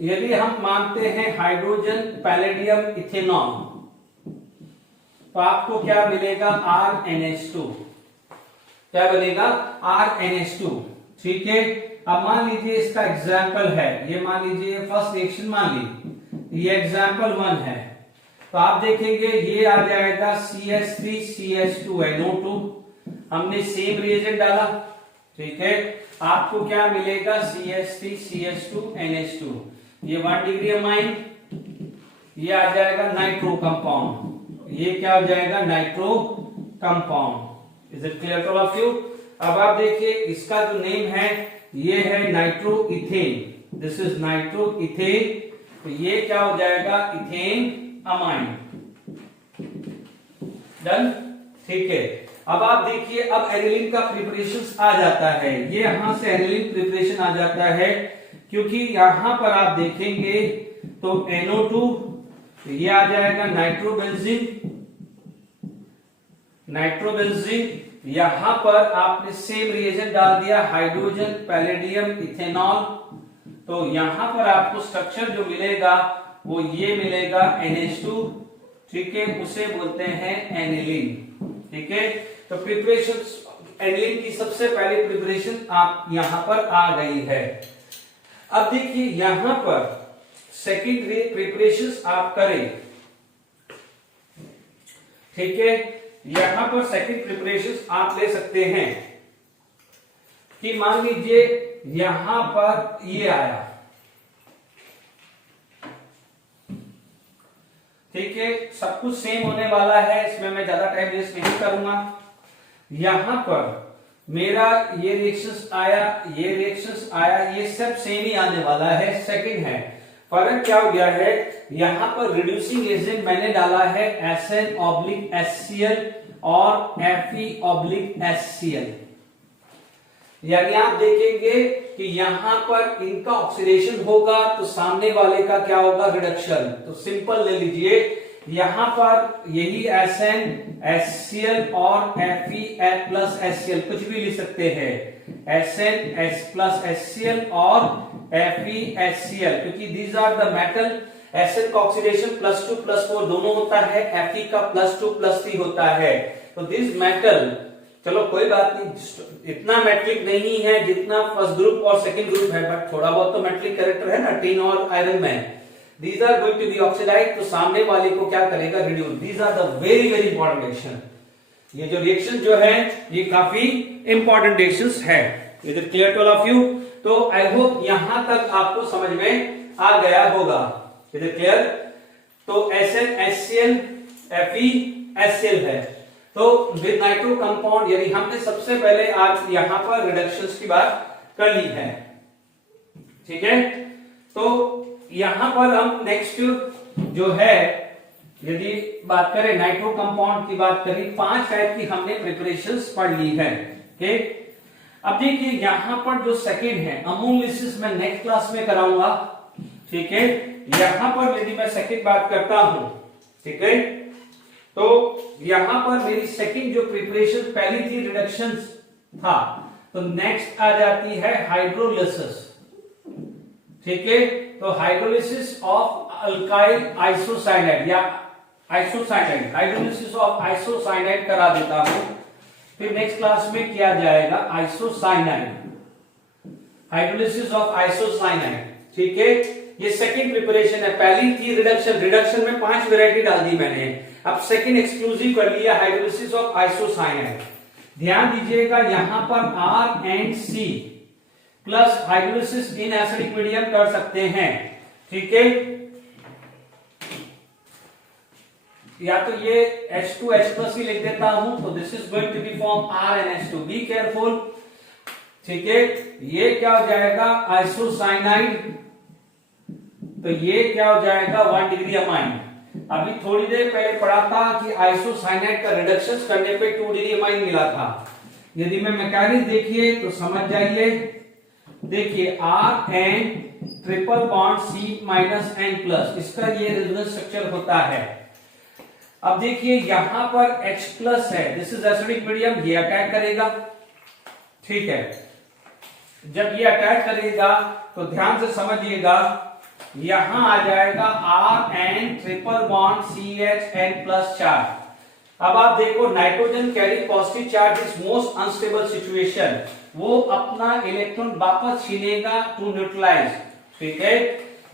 यदि हम मानते हैं हाइड्रोजन पैलेडियम इथेनॉल तो आपको क्या मिलेगा RNH2, क्या बनेगा RNH2। ठीक है, अब मान लीजिए इसका एग्जाम्पल है, ये मान लीजिए फर्स्ट रिएक्शन मान ली, ये एग्जाम्पल 1 है, तो आप देखेंगे ये आ जाएगा CH3CH2NO2, हमने सेम रिएजेंट डाला। ठीक है, आपको क्या मिलेगा CH3CH2NH2, ये 1 डिग्री अमाइन, ये आ जाएगा नाइट्रो कंपाउंड, ये क्या हो जाएगा nitro compound. Is it clear to all of you? अब आप देखिए इसका जो नेम है ये है nitro ethane, this is nitro ethane, तो ये क्या हो जाएगा इथेन अमाइन। डन, ठीक है। अब आप देखिए अब एनिलीन का प्रिपरेशन आ जाता है, ये यहां से एनिलीन प्रिपरेशन आ जाता है, क्योंकि यहां पर आप देखेंगे तो NO2, ये आ जाएगा नाइट्रोबेंजीन, यहां पर आपने सेम रिएजेंट डाल दिया हाइड्रोजन पैलेडियम इथेनॉल, तो यहां पर आपको स्ट्रक्चर जो मिलेगा वो ये मिलेगा NH2। ठीक है, उसे बोलते हैं एनिलीन। ठीक है, तो प्रिपरेशन एनिलीन की सबसे पहली प्रिपरेशन आप यहां पर आ गई है। अब देखिए यहां पर सेकेंडरी प्रिपरेशंस आप करें। ठीक है, यहां पर सेकेंड प्रिपरेशंस आप ले सकते हैं कि मान लीजिए यहां पर ये आया। ठीक है, सब कुछ सेम होने वाला है, इसमें मैं ज्यादा टाइम वेस्ट नहीं करूंगा। यहां पर मेरा ये रिएक्शंस आया, ये रिएक्शंस आया, ये सब सेम ही आने वाला है, सेकंड है। फर्क क्या हो गया है, यहां पर रिड्यूसिंग एजेंट मैंने डाला है SN/HCl और Fe/HCl, यानी आप देखेंगे कि यहां पर इनका ऑक्सीडेशन होगा तो सामने वाले का क्या होगा रिडक्शन। तो सिंपल ले लीजिए, यहां पर यही SN/HCl और Fe+HCl कुछ भी लिख सकते हैं, SN+HCl और Fe+HCl, क्योंकि these are the metal. SN का ऑक्सीडेशन +2+4 दोनों होता है, Fe का +2+3 होता है। तो दिस मेटल, चलो कोई बात नहीं, इतना मेटलिक नहीं है जितना फर्स्ट ग्रुप और सेकंड ग्रुप है, बट थोड़ा बहुत तो मेटलिक कैरेक्टर है ना टिन और आयरन में। These are going to be oxidized, तो सामने वाले को क्या करेगा reduce. These are the very very important reaction. ये जो रिएक्शन जो है ये काफी इंपॉर्टेंट रिएक्शंस है। Is it clear to all of you? तो आई होप यहां तक आपको समझ में आ गया होगा। Is it clear? तो SN/HCl Fe/HCl है, तो विद नाइट्रो कंपाउंड, यानी हमने सबसे पहले आज यहां पर रिडक्शंस की बात कर ली है। ठीक है, तो यहां पर हम नेक्स्ट जो है यदि बात करें नाइट्रो कंपाउंड की बात करें, 5 टाइप की हमने प्रिपरेशंस पढ़ ली है। ठीक, अब देखिए यहां पर जो सेकंड है अमोलिसिस मैं नेक्स्ट क्लास में कराऊंगा। ठीक है, यहां पर यदि मैं सेकंड बात करता हूं, ठीक है, तो यहां पर मेरी सेकंड जो प्रिपरेशन पहली थी रिडक्शंस था, तो नेक्स्ट आ जाती है हाइड्रोलिसिस। ठीक है, तो हाइड्रोलिसिस ऑफ अल्काइल आइसोसाइनाइड या आइसोसाइनाइड, हाइड्रोलिसिस ऑफ आइसोसाइनाइड करा देता हूं। फिर नेक्स्ट क्लास में किया जाएगा आइसोसाइनाइड, हाइड्रोलिसिस ऑफ आइसोसाइनाइड। ठीक है, ये सेकंड प्रिपरेशन है। पहली थी रिडक्शन, रिडक्शन में 5 वैरायटी डाल दी मैंने, अब सेकंड एक्सक्लूसिव कर लिया हाइड्रोलिसिस ऑफ आइसोसाइनाइड। ध्यान दीजिएगा यहां पर R and C plus hydrolysis in acidic medium कर सकते हैं। ठीक है, या तो ये H2H+ ही लिख देता हूं, तो this is going to be form RnH2। Be careful, ठीक है। ये क्या हो जाएगा आइसोसाइनाइड, तो ये क्या हो जाएगा 1 डिग्री अमाइन। अभी थोड़ी देर पहले पढ़ा था कि आइसोसाइनाइड का रिडक्शन करने पे 2 डिग्री अमाइन मिला था। यदि मैं मैकेनिक्स देखिए तो समझ जाइए, देखिए RN ट्रिपल बॉन्ड C-N+, इसका ये रेजोनेंस स्ट्रक्चर होता है। अब देखिए यहां पर H+ है, दिस इज एसिडिक मीडियम, ये अटैक करेगा, ठीक है। जब ये अटैक करेगा तो ध्यान से समझिएगा, यहां आ जाएगा RN triple bond CHN+ charge. अब आप देखो nitrogen carry positive charge is most unstable situation, वो अपना इलेक्ट्रॉन वापस छीनेगा टू न्यूट्रलाइज, ठीक है।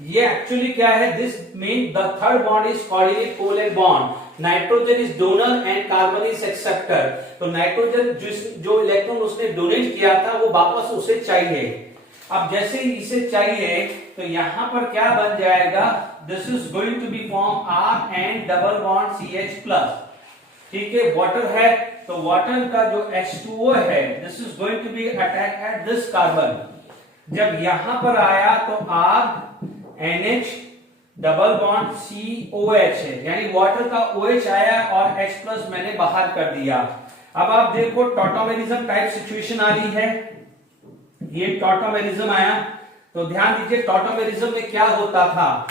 ये एक्चुअली क्या है, this mean the third bond is coordinate covalent bond, nitrogen is donor and carbon is acceptor. तो नाइट्रोजन जो इलेक्ट्रॉन उसने डोनेट किया था वो वापस उसे चाहिए। अब जैसे ही इसे चाहिए तो यहां पर क्या बन जाएगा, this is going to be form RN double bond CH+, ठीक है। वाटर है तो वाटर का जो H2O है, this is going to be attack at this carbon. जब यहां पर आया तो RNH डबल बॉन्ड COH है, यानी वाटर का OH आया और H+ मैंने बाहर कर दिया। अब आप देखो टॉटोमेरिज्म टाइप सिचुएशन आ रही है, ये टॉटोमेरिज्म आया, तो ध्यान दीजिए टॉटोमेरिज्म में क्या होता था,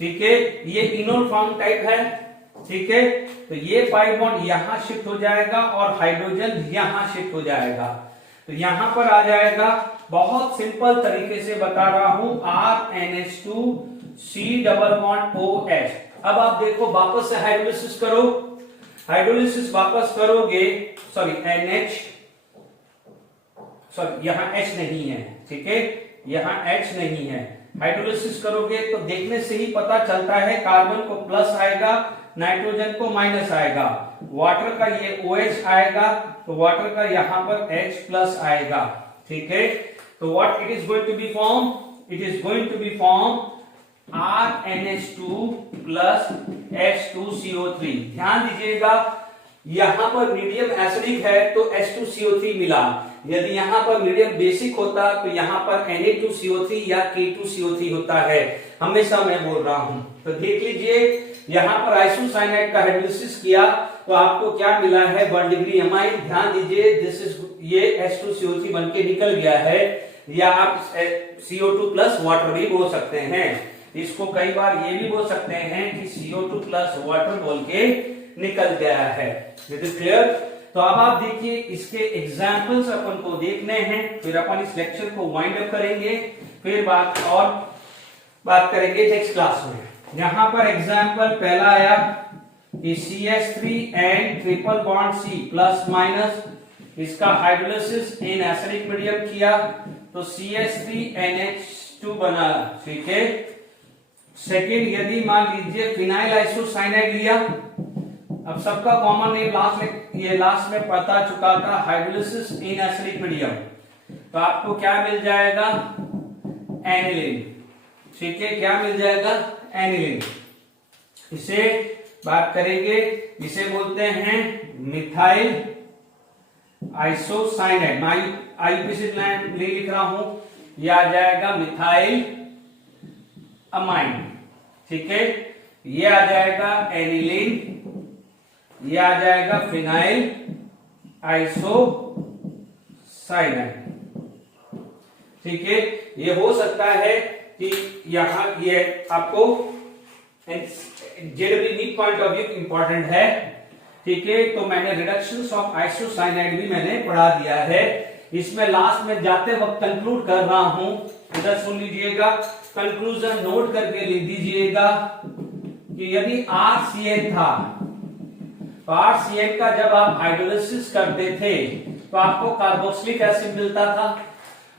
ठीक है। ये इनोल फॉर्म टाइप है, ठीक है। तो ये 5 बॉन्ड यहां शिफ्ट हो जाएगा और हाइड्रोजन यहां शिफ्ट हो जाएगा, तो यहां पर आ जाएगा। बहुत सिंपल तरीके से बता रहा हूं, RNH2C डबल बॉन्ड OH। अब आप देखो वापस से हाइड्रोलिसिस करो, हाइड्रोलिसिस वापस करोगे, सॉरी NH, सॉरी यहां H नहीं है, ठीक है, यहां H नहीं है। हाइड्रोलिसिस करोगे तो देखने से ही पता चलता है, कार्बन को प्लस आएगा, नाइट्रोजन को माइनस आएगा, वाटर का ये OH आएगा, तो वाटर का यहां पर H+ आएगा, ठीक है। तो what it is going to be form, it is going to be form RNH2 plus H2CO3। ध्यान दीजिएगा यहां पर मीडियम एसिडिक है तो H2CO3 मिला, यदि यहां पर मीडियम बेसिक होता तो यहां पर Na2CO3 या K2CO3 होता है, हमेशा मैं बोल रहा हूं। तो देख लीजिए यहां पर आइसोसाइनाइड का हाइड्रोलिसिस किया तो आपको क्या मिला है 1 डिग्री अमाइन। ध्यान दीजिए दिस इज, ये H2CO3 बनके निकल गया है, या आप CO2+ वाटर भी बोल सकते हैं, इसको कई बार ये भी बोल सकते हैं कि CO2+ वाटर बोल के निकल गया है। It is clear. तो अब आप देखिए इसके एग्जाम्पल्स अपन को देखने हैं, फिर अपन इस लेक्चर को वाइंड अप करेंगे, फिर बात करेंगे नेक्स्ट क्लास में। यहां पर एग्जाम्पल पहला आया कि CH3 triple bond C plus minus, इसका हाइड्रोलिसिस इन एसिडिक मीडियम किया तो CH3NH2 बना, ठीक है। सेकेंड, यदि मान लीजिए फिनाइल आइसोसाइनाइड लिया, अब सबका कॉमन नेम लास्ट में पता चुका था, हाइड्रोलिसिस इन एसिडिक मीडियम, तो आपको क्या मिल जाएगा एनिलीन, ठीक है। क्या मिल जाएगा एनिलीन। इसे बात करेंगे, इसे बोलते हैं मिथाइल आइसोसाइनाइड। मैं आईयूपीएसी नहीं लिख रहा हूं, यह आ जाएगा मिथाइल अमाइन, ठीक है। ये आ जाएगा एनिलीन, ये आ जाएगा फिनाइल आइसोसाइनाइड, ठीक है। ये हो सकता है कि यहां ये आपको जेडब्ल्यू NEET point of view important है, ठीक है। तो मैंने रिडक्शंस ऑफ आइसोसाइनाइड भी मैंने पढ़ा दिया है, इसमें लास्ट में जाते वक्त कंक्लूड कर रहा हूं, इधर सुन लीजिएगा, कंक्लूजन नोट करके लिख दीजिएगा कि यदि RCN था तो RCN का जब आप हाइड्रोलिसिस करते थे तो आपको कार्बोक्सिलिक एसिड मिलता था,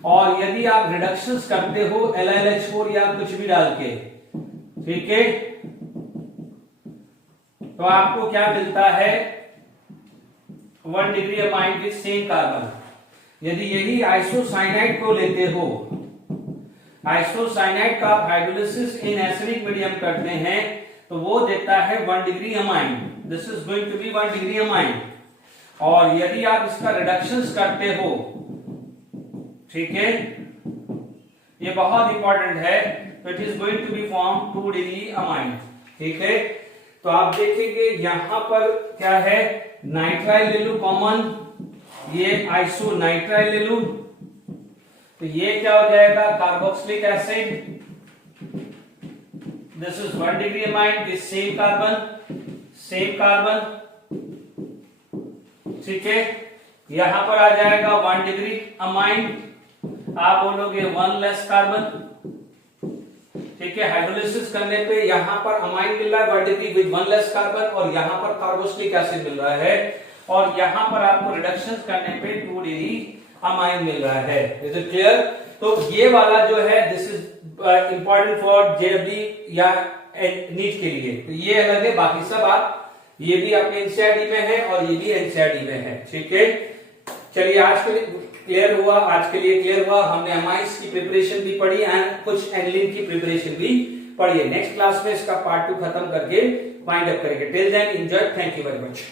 और यदि आप रिडक्शंस करते हो LiLH4 या कुछ भी डाल के, ठीक है, तो आपको क्या मिलता है 1 degree amine with same carbon. यदि यही आइसोसाइनाइड को लेते हो, आइसोसाइनाइड का आप हाइड्रोलिसिस इन एसिडिक मीडियम करते हैं तो वो देता है 1 degree amine, this is going to be 1 degree amine. और यदि आप इसका रिडक्शंस करते हो, ठीक है, ये बहुत इंपॉर्टेंट है, तो it is going to be form 2 degree amine. ठीक है, तो आप देखेंगे यहां पर क्या है, नाइट्राइल ले लू कॉमन, ये आइसोनाइट्राइल ले लू, तो ये क्या हो जाएगा, carboxylic acid. This is 1 degree amine, this same carbon, ठीक है। यहां पर आ जाएगा 1 डिग्री अमाइन, आप बोलोगे 1 लेस कार्बन, ठीक है। हाइड्रोलिसिस करने पे यहां पर अमाइन मिल रहा है 1 डिग्री विद 1 लेस कार्बन, और यहां पर कार्बोक्सिलिक एसिड मिल रहा है, और यहां पर आपको रिडक्शन करने पे 2 डिग्री अमाइन मिल रहा है। Is it clear? तो ये वाला जो है this is important for JW या नीट के लिए, तो ये अलग है, बाकी सब आप ये भी आपके एनसीईआरटी में है और ये भी एनसीईआरटी में है, ठीक है। चलिए आज के लिए क्लियर हुआ, आज के लिए क्लियर हुआ, हमने अमाइंस की प्रिपरेशन भी पढ़ी एंड कुछ एनिलीन की प्रिपरेशन भी पढ़ी है। नेक्स्ट क्लास में इसका पार्ट 2 खत्म करके वाइंड अप करेंगे। Till then enjoy, thank you very much.